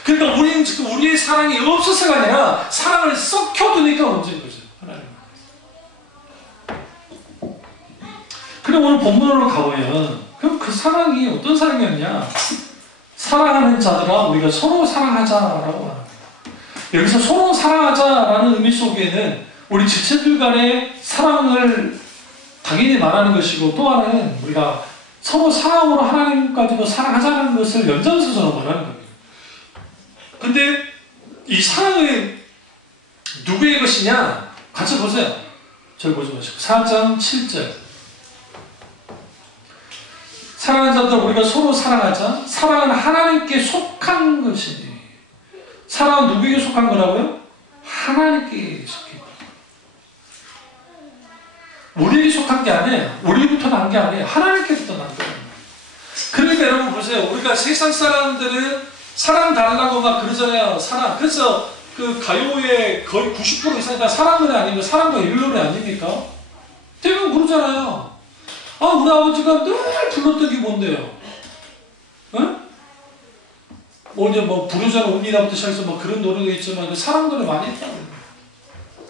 그러니까 우리는 지금 우리의 사랑이 없어서가 아니라 사랑을 썩혀두니까 문제인 거죠, 하나님. 우리가 오늘 본문으로 가보면 그럼 그 사랑이 어떤 사랑이었냐? 사랑하는 자들아 우리가 서로 사랑하자라고 합니다. 여기서 서로 사랑하자라는 의미 속에는 우리 지체들 간의 사랑을 당연히 말하는 것이고, 또 하나는 우리가 서로 사랑으로 하나님까지도 사랑하자는 것을 연장선상으로 말하는 겁니다. 근데 이 사랑은 누구의 것이냐? 같이 보세요. 저를 보지 마시고 4장 7절. 사랑하는 자들 우리가 서로 사랑하자. 사랑은 하나님께 속한 것이니. 사랑은 누구에게 속한 거라고요? 하나님께 속해. 우리에게 속한 게 아니에요. 우리부터 난 게 아니에요. 하나님께부터 난 거예요. 그러니까 여러분 보세요. 우리가 세상 사람들은 사랑 달라고 막 그러잖아요. 사랑. 그래서 그 가요의 거의 90% 이상이 다 사랑 노래 아니면 사랑과 일 노래 아닙니까? 대부분 그러잖아요. 아, 우리 아버지가 늘 불렀던 게 뭔데요? 응? 뭐 부르자는 옵니다부터 시작해서 뭐 그런 노래도 있지만 그 사랑 노래 많이 했다고요.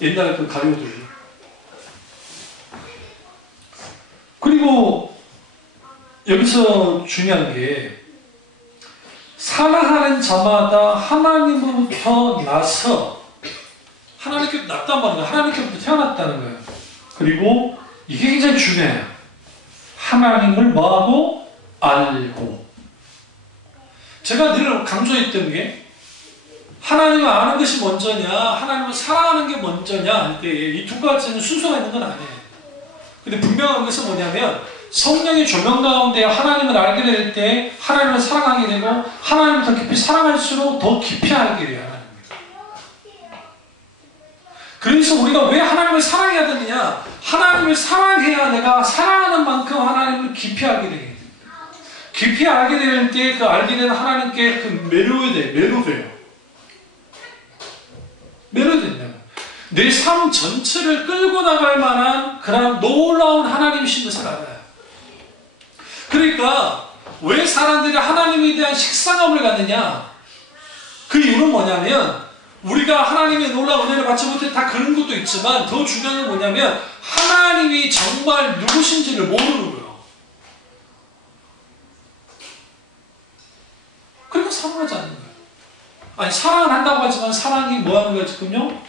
옛날 그 가요들. 그리고 여기서 중요한 게 사랑하는 자마다 하나님으로부터 나서 하나님께부터 났단 말이에요. 하나님께부터 태어났다는 거예요. 그리고 이게 굉장히 중요해요. 하나님을 뭐하고? 알고. 제가 늘 강조했던 게 하나님을 아는 것이 먼저냐 하나님을 사랑하는 게 먼저냐 이 두 가지는 순서가 있는 건 아니에요. 근데 분명한 것은 뭐냐면 성령의 조명 가운데 하나님을 알게 될 때 하나님을 사랑하게 되고 하나님을 더 깊이 사랑할수록 더 깊이 알게 돼요. 그래서 우리가 왜 하나님을 사랑해야 되느냐? 하나님을 사랑해야 내가 사랑하는 만큼 하나님을 깊이 알게 되게 됩니다. 깊이 알게 될 때 그 알게 되는 하나님께 그 매료돼요. 매료된다고. 내 삶 전체를 끌고 나갈 만한 그런 놀라운 하나님이신 것을 알아요. 그러니까 왜 사람들이 하나님에 대한 식상함을 갖느냐? 그 이유는 뭐냐면 우리가 하나님의 놀라운 은혜를 받지 못해 다 그런 것도 있지만 더 중요한 건 뭐냐면 하나님이 정말 누구신지를 모르는 거예요. 그러니까 사랑하지 않는 거예요. 아니 사랑은 한다고 하지만 사랑이 뭐 하는 거예요 지금요?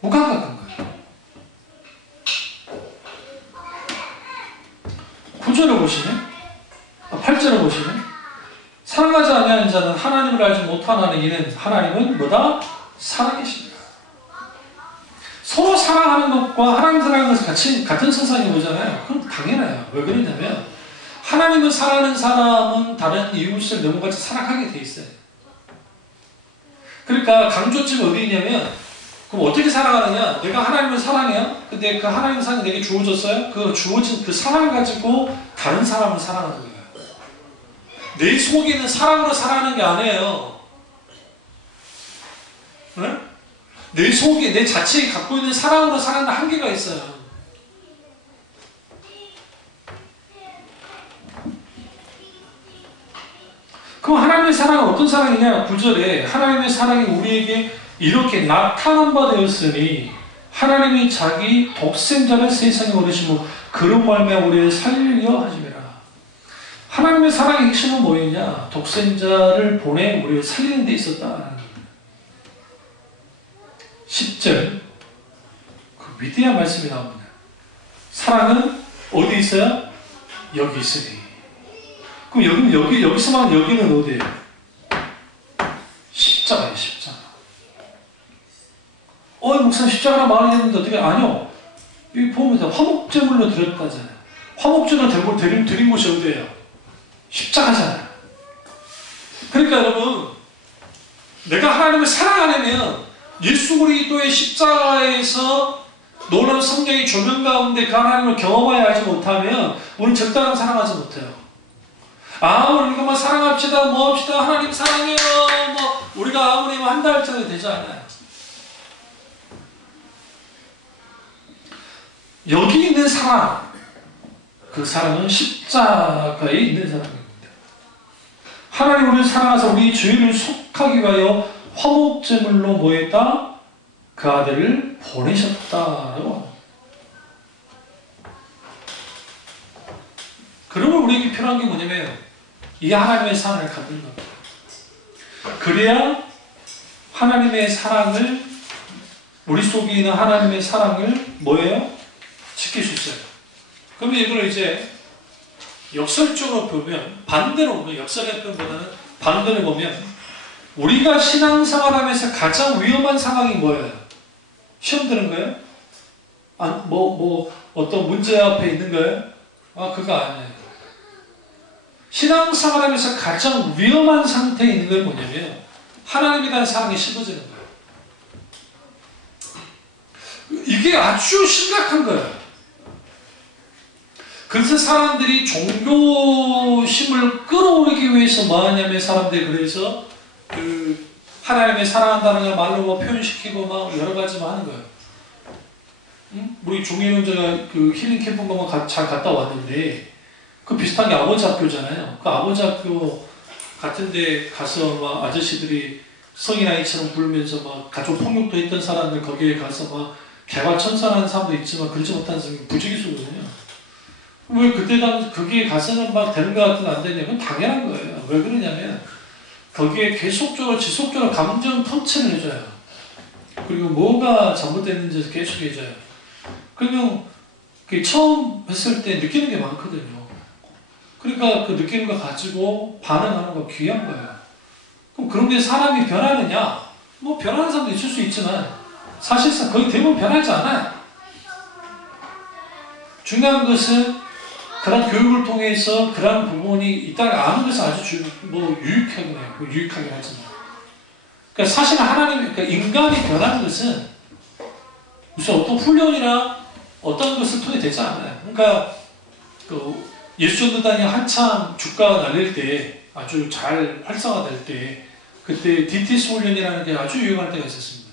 무감각한 거예요. 9절을 보시네. 8절을 보시네. 사랑하지 아니하는 자는 하나님을 알지 못하나니 이는 하나님은 뭐다? 사랑이십니다. 서로 사랑하는 것과 하나님 사랑하는 것이 같은 선상에 오잖아요. 그럼 당연해요. 왜 그러냐면 하나님을 사랑하는 사람은 다른 이웃을 너무같이 사랑하게 돼 있어요. 그러니까 강조점이 어디 있냐면 그럼 어떻게 사랑하느냐? 내가 하나님을 사랑해요. 근데 그 하나님 사랑이 내게 주어졌어요. 그 주어진 그 사랑을 가지고 다른 사람을 사랑하는 거예요. 내 속에 있는 사랑으로 사랑하는 게 아니에요. 네? 내 속에 내 자체에 갖고 있는 사랑으로 사랑하는 한계가 있어요. 그럼 하나님의 사랑은 어떤 사랑이냐? 9절에 하나님의 사랑이 우리에게 이렇게 나타난 바 되었으니 하나님이 자기 독생자를 세상에 보내시고 그런 말미암아 우리를 살리려 하심이라. 하나님의 사랑의 핵심은 뭐였냐? 독생자를 보내 우리를 살리는 데 있었다. 10절 그 위대한 말씀이 나옵니다. 사랑은 어디 있어요? 여기 있으니. 그럼 여기서만 여기는 어디예요? 십자가예요. 십자가. 목사님 십자가라 말이 되는데 어떻게? 아니요. 여기 보면 화목제물로 드렸다잖아요. 화목제물로 드린 곳이 어디예요? 십자가잖아요. 그러니까 여러분 내가 하나님을 사랑하려면 예수 그리스도의 십자가에서 놀라운 성령의 조명 가운데 그 하나님을 경험하여 알지 못하면 우리는 적당한 사랑하지 못해요. 우리 이것만 사랑합시다, 뭐 합시다, 하나님 사랑해요, 뭐 우리가 아무리 한다 할지라도 되지 않아요. 여기 있는 사랑, 그 사랑은 십자가에 있는 사랑입니다. 하나님 우리를 사랑하사 우리 죄를 속하기 위하여 화목제물로 뭐했다? 그 아들을 보내셨다라고 합니다. 오늘 우리에게 필요한 게 뭐냐면 이 하나님의 사랑을 갖는 겁니다. 그래야 하나님의 사랑을, 우리 속에 있는 하나님의 사랑을 뭐예요? 지킬 수 있어요. 그러면 이걸 이제 역설적으로 보면, 반대로 보면, 역설의 표현보다는 반대로 보면, 우리가 신앙생활하면서 가장 위험한 상황이 뭐예요? 시험 드는 거예요? 어떤 문제 앞에 있는 거예요? 그거 아니에요. 신앙생활하면서 가장 위험한 상태에 있는 건 뭐냐면, 하나님에 대한 사랑이 식어지는 거예요. 이게 아주 심각한 거예요. 그래서 사람들이 종교심을 끌어올리기 위해서 뭐 하냐면, 사람들이 그래서 하나님의 사랑한다는 걸 말로 표현시키고 막 여러 가지 하는 거예요. 우리 종혜형제가 힐링 캠프만 잘 갔다 왔는데, 그 비슷한 게 아버지 학교잖아요. 그 아버지 학교 같은 데 가서 막 아저씨들이 성인 아이처럼 굴면서 막 가족 폭력도 했던 사람들 거기에 가서 막 개과천선하는 사람도 있지만 그러지 못하는 사람이 부지기수거든요. 왜 그때 거기에 가서는 막 되는 것 같은 안 되냐? 그건 당연한 거예요. 왜 그러냐면 거기에 계속적으로 지속적으로 감정 터치를 해줘요. 그리고 뭐가 잘못됐는지 계속 해줘요. 그러면 처음 했을 때 느끼는 게 많거든요. 그러니까 그 느끼는 거 가지고 반응하는 거 귀한 거예요. 그럼 그런 게 사람이 변하느냐? 뭐 변하는 사람도 있을 수 있지만 사실상 거의 대부분 변하지 않아요. 중요한 것은 그런 교육을 통해서 그런 부분이 있다는 아는 것은 아주 유익하긴 해요. 유익하긴 하지만. 그러니까 사실 그러니까 인간이 변하는 것은 무슨 어떤 훈련이나 어떤 것을 통해 되지 않아요. 그러니까 예수전도단이 한참 주가가 날릴 때, 아주 잘 활성화될 때, 그때 DTS 훈련이라는 게 아주 유용할 때가 있었습니다.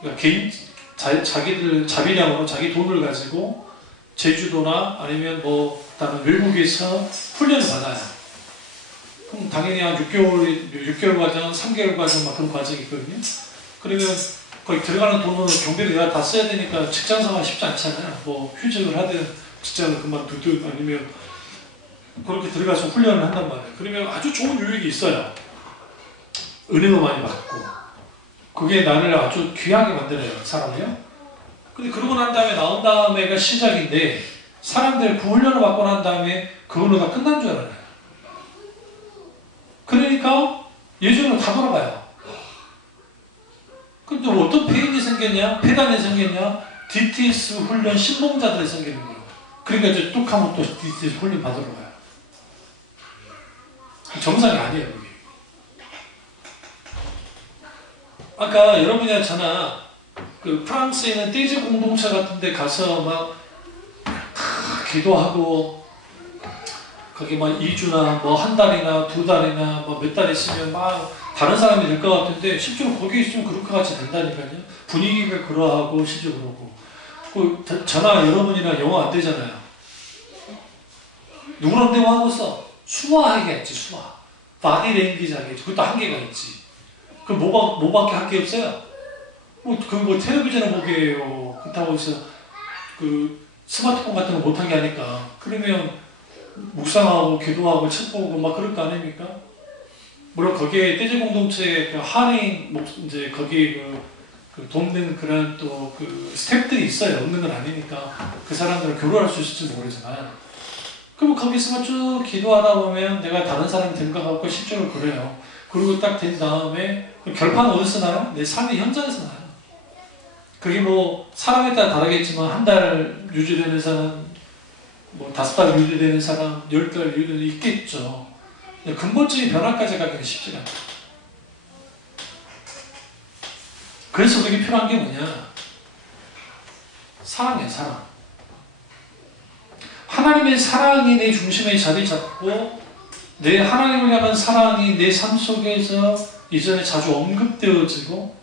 그러니까 자기들 자비량으로 자기 돈을 가지고 제주도나 아니면 다른 외국에서 훈련을 받아요. 그럼 당연히 한 6개월 과정, 3개월 과정 막 그런 과정이 있거든요. 그러면 거기 들어가는 돈은 경비를 내가 다 써야 되니까 직장 생활 쉽지 않잖아요. 휴직을 하든 직장을 그만두든 아니면 그렇게 들어가서 훈련을 한단 말이에요. 그러면 아주 좋은 유익이 있어요. 은혜도 많이 받고. 그게 나를 아주 귀하게 만들어요, 사람이요. 근데 그러고 난 다음에 나온 다음에가 시작인데, 사람들 그 훈련을 받고 난 다음에 그걸로 다 끝난 줄 알아요. 그러니까 예전으로 다 돌아가요. 근데 어떤 폐인이 생겼냐? 폐단이 생겼냐? DTS 훈련 신봉자들이 생기는 거예요. 그러니까 이제 뚝 하면 또 DTS 훈련 받으러 가요. 정상이 아니에요, 그게. 아까 여러분이나 저나 프랑스에 있는 떼지 공동체 같은 데 가서 막 기도하고 거기 2주나 한 달이나 2달이나 몇 달 있으면 막 다른 사람이 될 것 같은데 실제로 거기 있으면 그럴 것 같이 된다니까요. 분위기가 그러하고 실제로 그러고. 저나 여러분이나 영어 안 되잖아요. 누구랑 대화하고 있어? 수화하겠지, 수화. 바디 랭귀지 하겠지. 그것도 한계가 있지. 뭐밖에 할 게 없어요? 텔레비전을 보게요. 그렇다고 해서 스마트폰 같은 거 못하게 하니까. 그러면 묵상하고 기도하고 책 보고 막 그럴 거 아닙니까? 물론 거기에 떼지 공동체 한인 이제 거기에 돕는 그런 또 스태프들이 있어요. 없는 건 아니니까 그 사람들을 교류할 수 있을지 모르지만, 그럼 거기서 쭉 기도하다 보면 내가 다른 사람이 된 것 같고 실제로 그래요. 그리고 딱 된 다음에 결판은 어디서 나요? 내 삶의 현장에서 나요. 그게 사람에 따라 다르겠지만 한 달 유지되는 사람, 5달 유지되는 사람, 10달 유지되는 있겠죠. 근본적인 변화까지 가기는 쉽지가 않아요. 그래서 그게 필요한 게 뭐냐? 사랑이에요, 사랑. 하나님의 사랑이 내 중심에 자리 잡고 내 하나님을 향한 사랑이 내 삶 속에서 이전에 자주 언급되어지고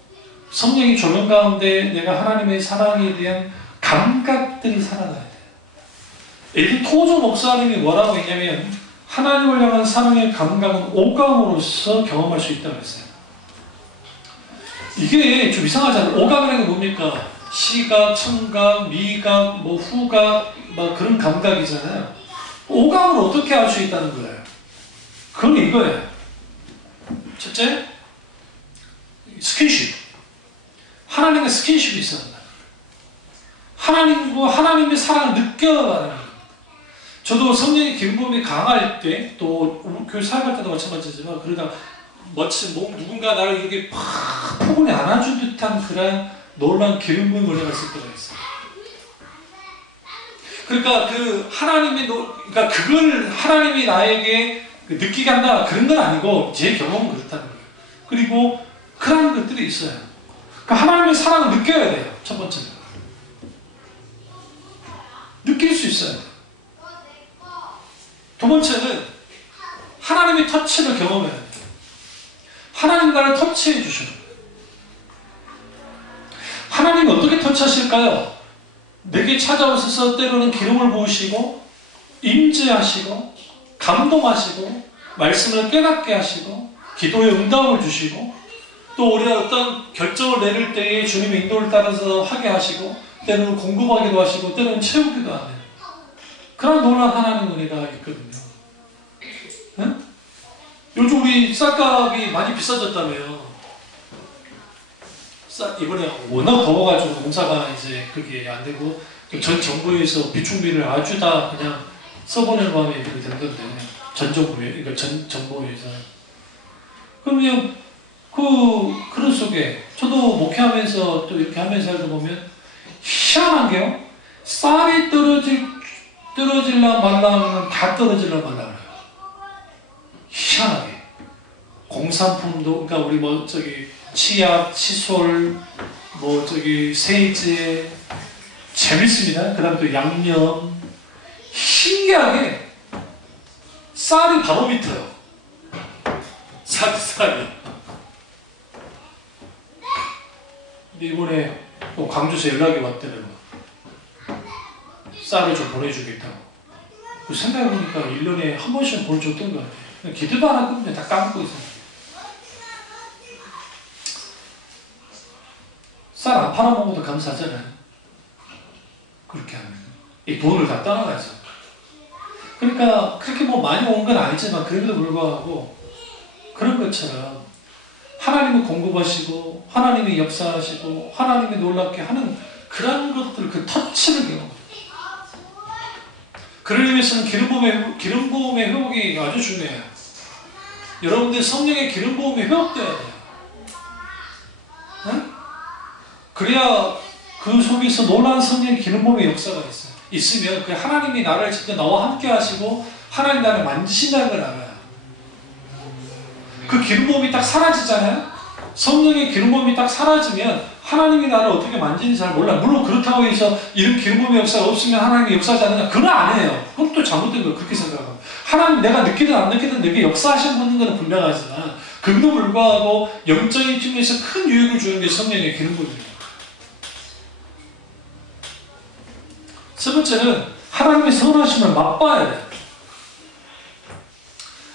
성령이 조명 가운데 내가 하나님의 사랑에 대한 감각들이 살아나야 돼요. 에디 토저 목사님이 뭐라고 했냐면 하나님을 향한 사랑의 감각은 오감으로서 경험할 수 있다고 했어요. 이게 좀 이상하잖아요. 오감이라는 게 뭡니까? 시각, 청각, 미각, 후각, 그런 감각이잖아요. 오감을 어떻게 알 수 있다는 거예요? 그건 이거예요. 첫째, 스킨십. 하나님과 스킨십이 있어야 한다. 하나님과 하나님의 사랑을 느껴가는 거예요. 저도 성령의 기름부음이 강할 때, 또 교회 사역할 때도 마찬가지지만, 그러다 마치 누군가 나를 이렇게 팍 포근히 안아준 듯한 그런 놀라운 기름부음이 올라갔을 때가 있어요. 그러니까 그러니까 그걸 하나님이 나에게 느끼게 한다 그런 건 아니고 제 경험은 그렇다는 거예요. 그리고 그런 것들이 있어요. 그러니까 하나님의 사랑을 느껴야 돼요. 첫 번째는 느낄 수 있어요. 두 번째는 하나님의 터치를 경험해야 돼요. 하나님 나를 터치해 주시는 거예요. 하나님이 어떻게 터치하실까요? 내게 찾아오셔서 때로는 기름을 부으시고 임재하시고 감동하시고 말씀을 깨닫게 하시고 기도의 응답을 주시고 또 우리가 어떤 결정을 내릴 때에 주님의 인도를 따라서 하게 하시고 때로는 공급하기도 하시고 때로는 채우기도 하는 그런 놀라운 하나님 은혜가 있거든요. 응? 요즘 우리 쌀값이 많이 비싸졌다며요. 이번에 워낙 더워가지고 공사가 이제 그게 안 되고 전 정부에서 비충비를 아주 다 그냥 써보내는 마음에 이렇게 된던데 전 정부에 그러니까 전 정부에서 그러면 그런 속에 저도 목회하면서 또 이렇게 하면서 살다 보면 희한한 게요. 쌀이 떨어질라 말라 하면 다 떨어질라 말라 그래요. 희한하게 공산품도 그러니까 우리 뭐 저기 치약, 칫솔, 뭐 저기 세제 재밌습니다. 그 다음 또 양념 신기하게 쌀이 바로 밑어요. 쌀이. 근데 이번에 또 광주에서 연락이 왔더라고요. 쌀을 좀 보내주겠다고. 그 생각해보니까 1년에 한 번씩은 보내줬던 것 같아요. 기대도 안 하거든요. 다 까먹고 있어요. 쌀 안 팔아먹어도 감사하잖아요. 그렇게 하면. 이 돈을 다 떠나가죠. 그러니까 그렇게 뭐 많이 온 건 아니지만 그럼에도 불구하고 그런 것처럼 하나님을 공급하시고 하나님이 역사하시고 하나님이 놀랍게 하는 그런 것들, 그 터치를 경험해요. 그러기 위해서는 기름 부음의 회복이 아주 중요해요. 여러분들 성령의 기름 부음이 회복돼야 돼요. 응? 그래야 그 속에서 놀라운 성령의 기름 부음의 역사가 있으면 그 하나님이 나를 직접 나와 함께 하시고 하나님 나를 만지신다는 걸 알아요. 그 기름 부음이 딱 사라지잖아요. 성령의 기름 부음이 딱 사라지면 하나님이 나를 어떻게 만지는지 잘 몰라요. 물론 그렇다고 해서 이런 기름 부음의 역사가 없으면 하나님이 역사하지 않느냐, 그건 아니에요. 그건 또 잘못된 거예요. 그렇게 생각하고 하나님 내가 느끼든 안 느끼든 내게 역사하시는 건 분명하지만 그럼에도 불구하고 영적인 측면에서 큰 유익을 주는 게 성령의 기름 부음입니다. 세 번째는 하나님의 선하심을 맛봐야 돼요.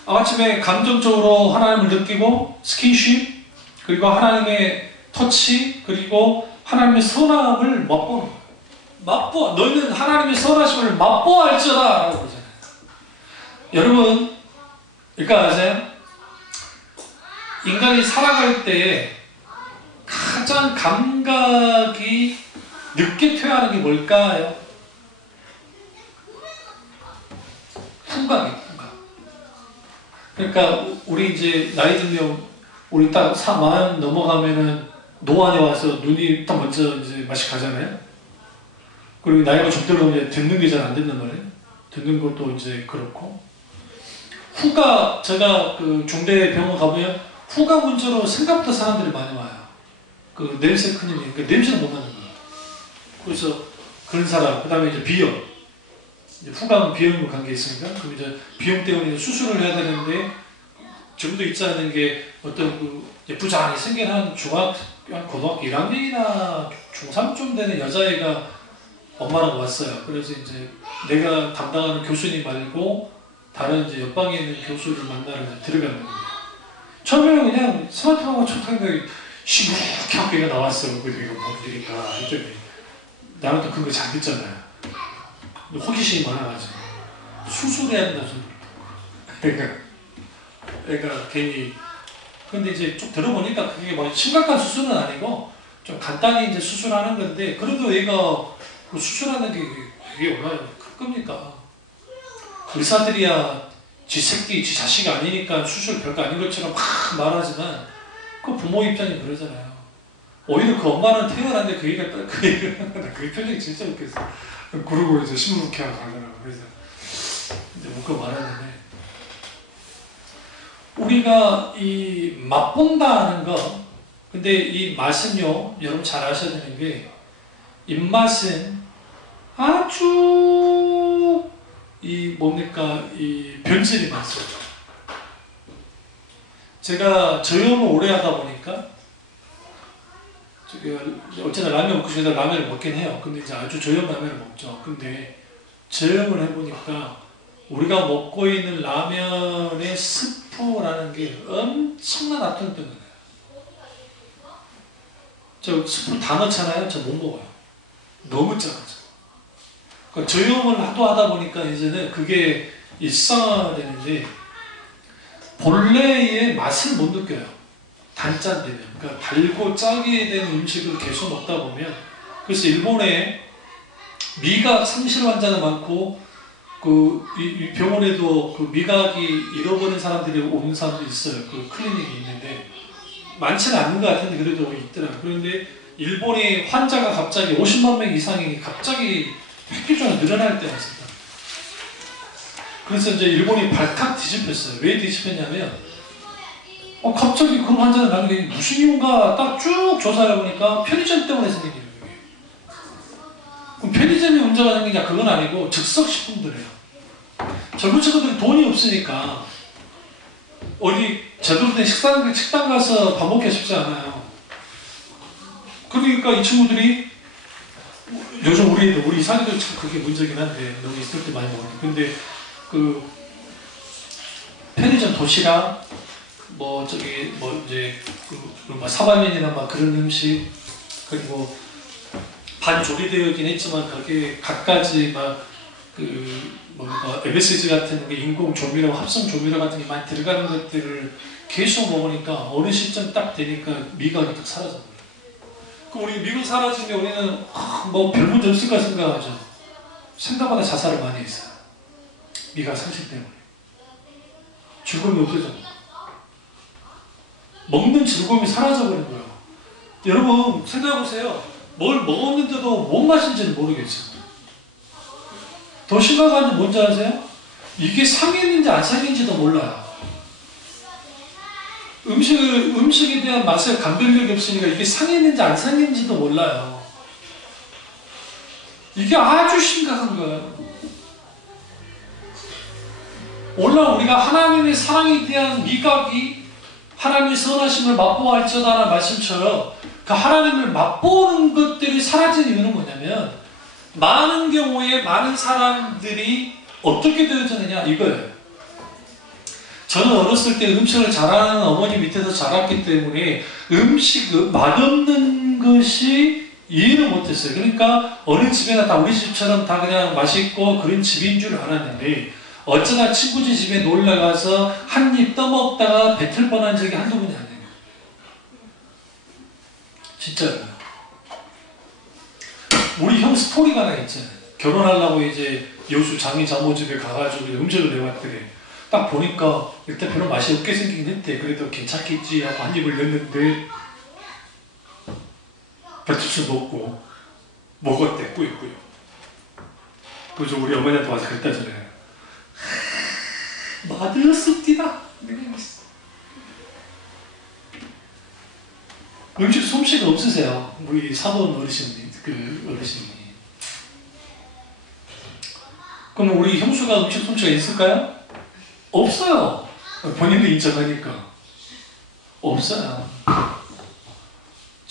아침에 감정적으로 하나님을 느끼고 스킨십, 그리고 하나님의 터치, 그리고 하나님의 선함을 맛보는 거예요. 너희는 하나님의 선하심을 맛보아할지어다 라고 그러잖아요. 여러분, 그러니까 아세요? 인간이 살아갈 때 가장 감각이 늦게 퇴화하는 게 뭘까요? 후각이에요. 그러니까 우리 이제 나이 들면 우리 딱 40 넘어가면은 노안에 와서 눈이 딱 먼저 이제 맛이 가잖아요. 그리고 나이가 좀 들어오면 이제 듣는 게 잘 안 된단 말이에요. 듣는 것도 이제 그렇고. 후각, 제가 그 중대 병원 가보면 후각 문제로 생각보다 사람들이 많이 와요. 그 냄새 큰 힘이, 그 냄새를 못 맡는 거예요. 그래서 그런 사람, 그 다음에 이제 비염. 후각은 비염과 관계 있으니까 그럼 이제 비염 때문에 수술을 해야 되는데 지금도 있지 않은 게 어떤 그 부장이 생긴 한 고등학교 1학년이나 중3쯤 되는 여자애가 엄마랑 왔어요. 그래서 이제 내가 담당하는 교수님 말고 다른 이제 옆방에 있는 교수를 만나러 들어가는 거예요. 처음에는 그냥 스마트폰과 촉탁인데 시무룩해 하고 얘가 나왔어요. 그래서 이거 뭔 일인가 했더니 나는 또 그런 거 잘 듣잖아요. 호기심이 많아가지고 수술해야 된다 소리. 그러니까 괜히. 근데 이제 쭉 들어보니까 그게 뭐 심각한 수술은 아니고 좀 간단히 이제 수술하는 건데 그래도 얘가 그 수술하는 게 그게 얼마나 큰 겁니까? 의사들이야 지 새끼, 지 자식이 아니니까 수술 별거 아닌 것처럼 막 말하지만 그 부모 입장이 그러잖아요. 오히려 그 엄마는 태어났는데 그 얘기가 그 표정이 진짜 웃겼어. 그러고 이제 시무룩해하고 가더라고. 그래서 이제 웃고 말하는데 우리가 이 맛본다는 거, 근데 이 맛은요, 여러분 잘 아셔야 되는 게 입맛은 아주 이 뭡니까 이 변질이 많습니다. 제가 저염을 오래 하다 보니까 어쨌든 라면 먹고 싶어서 라면을 먹긴 해요. 근데 이제 아주 저염 라면을 먹죠. 근데 저염을 해보니까 우리가 먹고 있는 라면의 스프라는 게 엄청난 압력이 거예요. 저 스프 다 넣잖아요. 저 못 먹어요. 너무 짜가지고. 그러니까 저염을 하도 하다 보니까 이제는 그게 일상화되는데 본래의 맛을 못 느껴요. 단짠되면. 그러니까 달고 짜게 된 음식을 계속 먹다 보면 그래서 일본에 미각 상실 환자가 많고 이 병원에도 그 미각이 잃어버린 사람들이 오는 사람도 있어요. 그 클리닉이 있는데 많지는 않는 것 같은데 그래도 있더라고요. 그런데 일본의 환자가 갑자기 50만 명 이상이 갑자기 획기적으로 늘어날 때가 있습니다. 그래서 이제 일본이 발칵 뒤집혔어요. 왜 뒤집혔냐면 갑자기 그런 환자가 나는 게 무슨 이유인가 딱 쭉 조사를 해보니까 편의점 때문에 생긴 일이에요. 그럼 편의점이 문제가 생기냐? 그건 아니고 즉석식품들이에요. 젊은 친구들이 돈이 없으니까 어디 제대로 된 식당 가서 밥 먹기가 쉽지 않아요. 그러니까 이 친구들이 요즘 우리 사회도 참 그게 문제긴 한데 너무 있을 때 많이 먹는데 근데 그 편의점 도시락 이제 사발면이나 막 그런 음식 그리고 반조리되어있긴 했지만 그게 갖가지 MSG 같은 게 인공 조미료, 합성 조미료 같은 게 많이 들어가는 것들을 계속 먹으니까 어느 시점 딱 되니까 미각이 딱 사라져 버려요. 그럼 우리 미각 사라지면 우리는 별 문제 없을까 생각하죠. 생각보다 자살을 많이 했어요. 미각 상실 때문에. 즐거움이 없어져. 먹는 즐거움이 사라져버린 거예요. 여러분 생각해보세요. 뭘 먹었는데도 뭔 맛인지는 모르겠어요. 더 심각한 게 뭔지 아세요? 이게 상했는지 안 상했는지도 몰라요. 음식에 대한 맛에 감별력이 없으니까 이게 상했는지 안 상했는지도 몰라요. 이게 아주 심각한 거예요. 오늘 우리가 하나님의 사랑에 대한 미각이 하나님의 선하심을 맛보할지어다라는 말씀처럼 그 하나님을 맛보는 것들이 사라진 이유는 뭐냐면 많은 경우에 많은 사람들이 어떻게 되어졌느냐 이거예요. 저는 어렸을 때 음식을 잘하는 어머니 밑에서 자랐기 때문에 맛없는 것이 이해를 못했어요. 그러니까 어느 집에나 다 우리 집처럼 다 그냥 맛있고 그런 집인 줄 알았는데 어쩌다 친구 집에 놀러가서 한 입 떠먹다가 뱉을 뻔한 적이 한두 번이 아니에요. 진짜로요. 우리 형 스토리가 하나 있잖아요. 결혼하려고 이제 여수 장인 장모 집에 가가지고 음식을 내왔더래. 딱 보니까 일단 별로 맛이 없게 생기긴 했대. 그래도 괜찮겠지 하고 한 입을 넣었는데 뱉을수 먹고 먹었대. 꾸역꾸역. 그래서 우리 어머니한테 와서 그랬다잖아요. 맛없습니다. 음식 솜씨가 없으세요. 우리 사돈 어르신이. 그럼 우리 형수가 음식 솜씨가 있을까요? 없어요. 본인도 인정하니까. 없어요.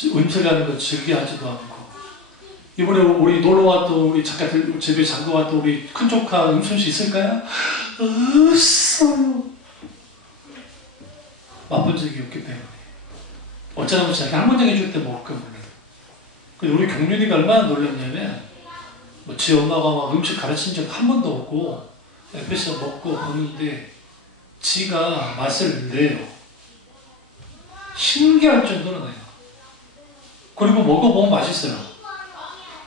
음식이라는 거 즐겨하지도 않고. 이번에 우리 놀러왔던 우리 작가들 집에 잠궈왔던 우리 큰 조카 음솜씨 있을까요? 없어요. 맛본 적이 없기 때문에. 어쩌다 자기 할머니가 해줄 때 먹을까 몰라요. 근데 우리 경륜이가 얼마나 놀랐냐면 지 엄마가 막 음식 가르친 적 한 번도 없고 옆에서 먹고 먹는데 지가 맛을 내요. 신기할 정도로 내요. 그리고 먹어보면 맛있어요.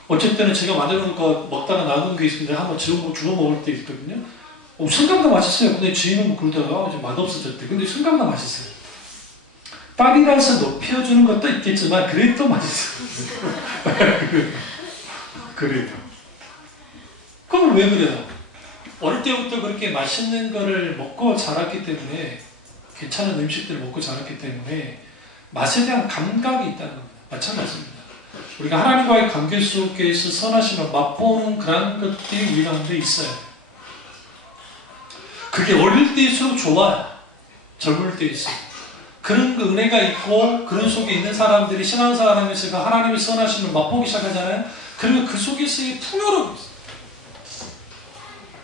어쨌든 제가 만들어놓은 거 먹다가 남은 게 있는데 한번 주워 먹을 때 있거든요. 생각보다 맛있어요. 근데 주인은 그러다가 좀 맛없어졌대. 근데 생각보다 맛있어요. 빨이라서 높여주는 것도 있겠지만 그래도 맛있어요. 그래도. 그럼 왜 그래요? 어릴 때부터 그렇게 맛있는 거를 먹고 자랐기 때문에, 괜찮은 음식들을 먹고 자랐기 때문에 맛에 대한 감각이 있다는 겁니다. 마찬가지입니다. 우리가 하나님과의 관계 속에서 선하심을 맛보는 그런 것들이 우리 가운데 있어요. 그게 어릴 때일수록 좋아요. 젊을 때일수록. 그런 그 은혜가 있고 그런 속에 있는 사람들이 신앙생활 하면서 하나님의 선하심을 맛보기 시작하잖아요. 그러면 그 속에서의 풍요로움이 있어요.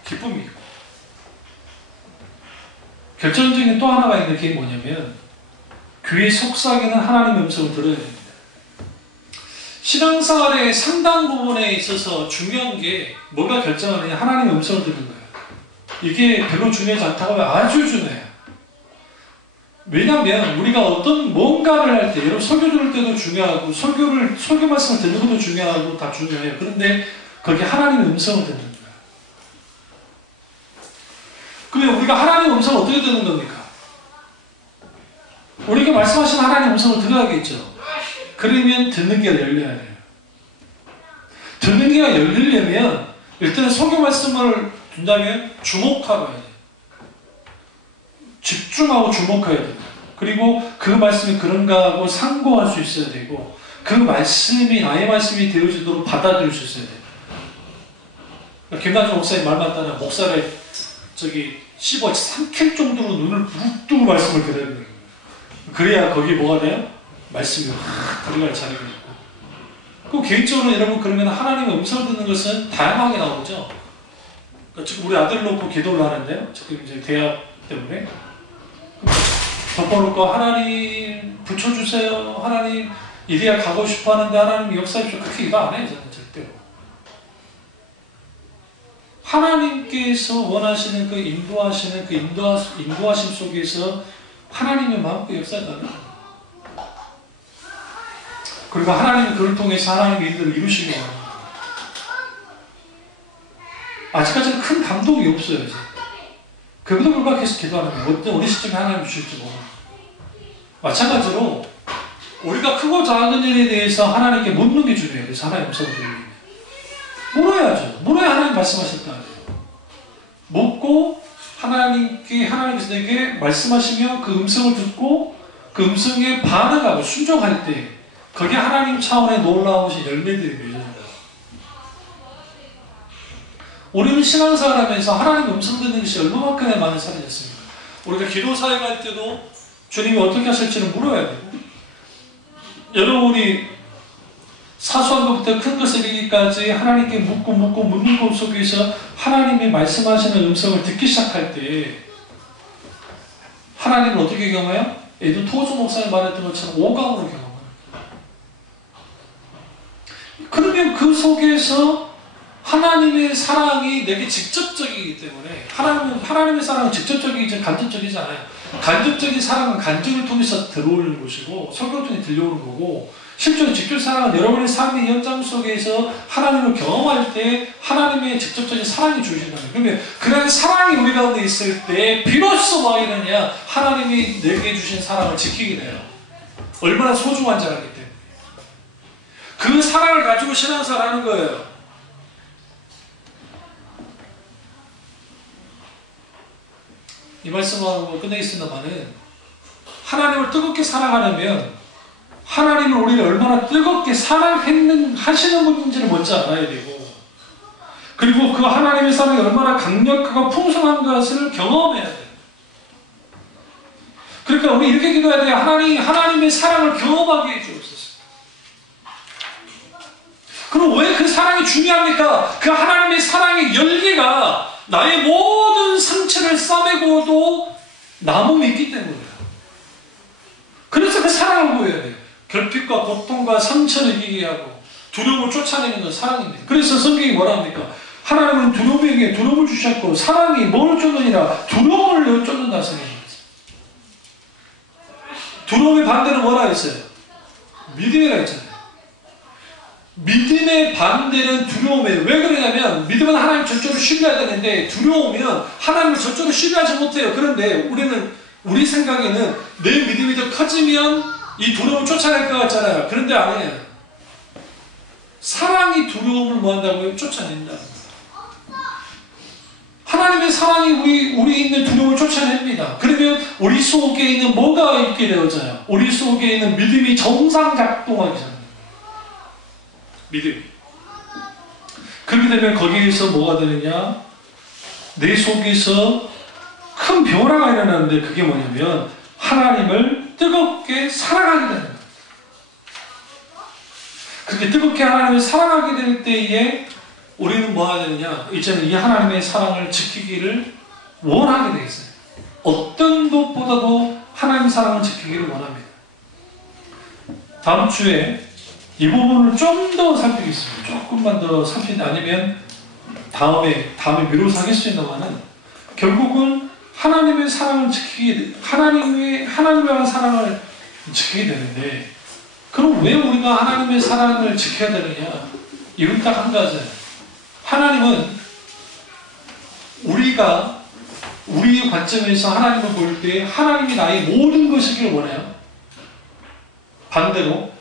기쁨이 있고. 결정적인 또 하나가 있는 게 뭐냐면 교회 속삭이는 하나님의 음성을 들어야 됩니다. 신앙생활의 상당 부분에 있어서 중요한 게 뭐가 결정하느냐, 하나님의 음성을 듣는 거예요. 이게 별로 중요하지 않다고 하면 아주 중요해요. 왜냐하면 우리가 어떤 뭔가를 할 때, 여러분 설교 들을 때도 중요하고 설교 말씀을 듣는 것도 중요하고 다 중요해요. 그런데 거기에 하나님의 음성을 듣는 거예요. 그러면 우리가 하나님의 음성을 어떻게 듣는 겁니까? 우리에게 말씀하신 하나님의 음성을 들어야겠죠. 그러면 듣는 귀가 열려야 돼요. 듣는 귀가 열리려면 일단 설교 말씀을 듣는다면 주목하고 해야 돼요. 집중하고 주목해야 돼요. 그리고 그 말씀이 그런가 하고 상고할 수 있어야 되고, 그 말씀이 나의 말씀이 되어지도록 받아들일 수 있어야 돼요. 김나중 목사님 말만 따라 목사를 씹어 삼킬 정도로 눈을 부릅 뜨고 말씀을 들어야 돼요. 그래야 거기 뭐가 돼요? 말씀이 확 들어갈 자리가 있고. 그 개인적으로 여러분 그러면 하나님의 음성을 듣는 것은 다양하게 나오죠. 그러니까 지금 우리 아들 놓고 기도를 하는데요. 지금 이제 대학 때문에 덮어놓고 하나님 붙여주세요. 하나님 이 대학 가고 싶어 하는데 하나님 역사해주세요. 그렇게 기도 안 해요. 저는 절대로. 하나님께서 원하시는 그 인도하시는 그 인도하심 속에서 하나님의 마음껏 역사하는 거예요. 그리고 하나님이 그를 통해서 하나님의 일들을 이루시기 원합니다. 아직까지는 큰 감동이 없어요. 이제. 그것도 불구하고 계속 기도하는 거예요. 어떤 어느 시점에 하나님 주실지 모릅니다. 마찬가지로 우리가 크고 작은 일에 대해서 하나님께 묻는 게 중요해요. 그래서 하나님 음성을 들리면 물어야죠. 물어야 하나님 말씀하실 거 아니에요. 묻고 하나님께서 내게 말씀하시며 그 음성을 듣고 그 음성에 반응하고 순종할 때 그게 하나님 차원의 놀라우신 열매들이 열려요. 우리는 신앙생활 하면서 하나님 음성 듣는 것이 얼마만큼이나 많은 사람이었습니까? 우리가 기도 사역을 할 때도 주님이 어떻게 하실지는 물어야 되고, 여러분이 사소한 것부터 큰 것을 이르기까지 하나님께 묻고 묻는 것 속에서 하나님이 말씀하시는 음성을 듣기 시작할 때 하나님을 어떻게 경험해요? 에도 토조 목사님 말했던 것처럼 오감으로 경험합니다. 그러면 그 속에서 하나님의 사랑이 내게 직접적이기 때문에, 하나님의 사랑은 직접적이지 간접적이지 않아요. 간접적인 사랑은 간증을 통해서 들어오는 것이고 설교를 통해 들려오는 거고, 실제로 직접 사랑은 여러분의 삶의 현장 속에서 하나님을 경험할 때 하나님의 직접적인 사랑이 주어진다는 거예요. 그러면 그런 사랑이 우리 가운데 있을 때 비로소 뭐하게 되냐, 하나님이 내게 주신 사랑을 지키게 돼요. 얼마나 소중한지 알기 때문에. 그 사랑을 가지고 신앙생활을 하는 거예요. 이 말씀하고 끝내겠습니다만은, 하나님을 뜨겁게 사랑하려면 하나님은 우리를 얼마나 뜨겁게 하시는 분인지를 먼저 알아야 되고, 그리고 그 하나님의 사랑이 얼마나 강력하고 풍성한 것을 경험해야 돼요. 그러니까 우리 이렇게 기도해야 돼요. 하나님의 사랑을 경험하게 해주옵소서. 그럼 왜 그 사랑이 중요합니까? 그 하나님의 사랑의 열기가 나의 모든 상처를 싸매고도 남음이 있기 때문이에요. 그래서 그 사랑을 보여야 돼요. 결핍과 고통과 상처를 이기게 하고 두려움을 쫓아내는 건 사랑입니다. 그래서 성경이 뭐라 합니까? 하나님은 두려움에게 두려움을 주셨고 사랑이 뭘 쫓느니라 두려움을 쫓는다 생각합니다. 두려움의 반대는 뭐라 했어요? 믿음이라 했잖아요. 믿음의 반대는 두려움이에요. 왜 그러냐면 믿음은 하나님 절대로 신뢰해야 되는데 두려우면 하나님을 절대로 신뢰하지 못해요. 그런데 우리 생각에는 내 믿음이 더 커지면 이 두려움을 쫓아낼 것 같잖아요. 그런데 아니에요. 사랑이 두려움을 뭐한다고요? 쫓아낸다. 하나님의 사랑이 우리 있는 두려움을 쫓아냅니다. 그러면 우리 속에 있는 뭐가 있게 되어져요? 우리 속에 있는 믿음이 정상 작동하기 전에 믿음. 그렇게 되면 거기에서 뭐가 되느냐? 내 속에서 큰 변화가 일어나는데 그게 뭐냐면 하나님을 뜨겁게 사랑하게 되는 거예요. 그렇게 뜨겁게 하나님을 사랑하게 될 때에 우리는 뭐 해야 되느냐? 이제는 이 하나님의 사랑을 지키기를 원하게 되어 있어요. 어떤 것보다도 하나님의 사랑을 지키기를 원합니다. 다음 주에 이 부분을 좀 더 살피겠습니다. 조금만 더 살피다 아니면 다음에 미뤄서 하겠습니다만은 결국은 하나님의 사랑을 하나님의 사랑을 지키게 되는데 그럼 왜 우리가 하나님의 사랑을 지켜야 되느냐? 이건 딱 한 가지예요. 하나님은 우리의 관점에서 하나님을 볼 때 하나님이 나의 모든 것이길 원해요. 반대로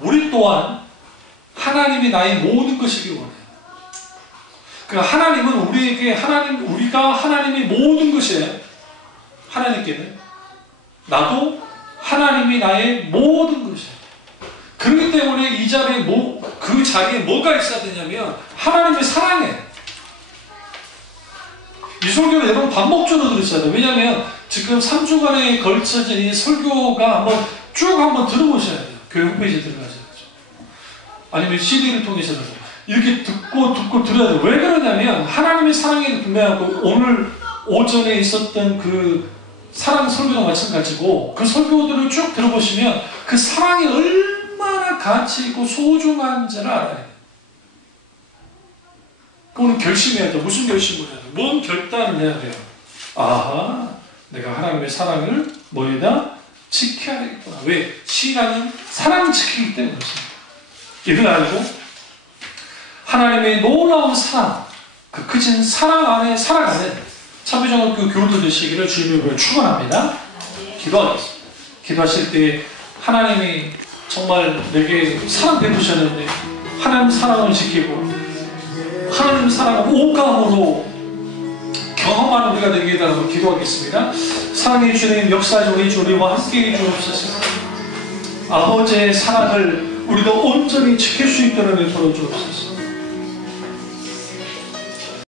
우리 또한 하나님이 나의 모든 것이길 원해요. 그러니까 하나님은 우리가 하나님의 모든 것이에요. 하나님께는 나도 하나님이 나의 모든 것이에요. 그렇기 때문에 이 자리에 그 자리에 뭐가 있어야 되냐면 하나님의 사랑이에요. 이 설교를 여러분 반복적으로 들으셔야 돼요. 왜냐하면 지금 3주간에 걸쳐진 이 설교가 한번 들어보셔야 돼요. 교회 홈페이지에 들어가셔야죠. 아니면 CD를 통해서라도 이렇게 듣고 들어야 돼요. 왜 그러냐면 하나님의 사랑이 분명하고 오늘 오전에 있었던 그 사랑 설교도 마찬가지고 그 설교들을 쭉 들어보시면 그 사랑이 얼마나 가치 있고 소중한지를 알아야 돼요. 그거는 결심해야 돼요. 무슨 결심을 해야 돼요? 뭔 결단을 해야 돼요? 아하, 내가 하나님의 사랑을 뭐에다 지켜야 되겠구나. 왜? 신앙은 사랑을 지키기 때문에 그렇습니다. 이를 알고 하나님의 놀라운 사랑, 그 크신 사랑 안에 살아가는 참여정학교 교우들 되시기를 주님으로 축원합니다. 기도하겠습니다. 기도하실 때 하나님이 정말 내게 사랑 베푸셨는데 하나님 사랑을 지키고 하나님 사랑을 오감으로 경험하는 우리가 되게 해달라고 기도하겠습니다. 사랑해 주님 역사에 우리 우리와 함께해 주옵소서. 아버지의 사랑을 우리도 온전히 지킬 수 있도록 베풀어 주옵소서.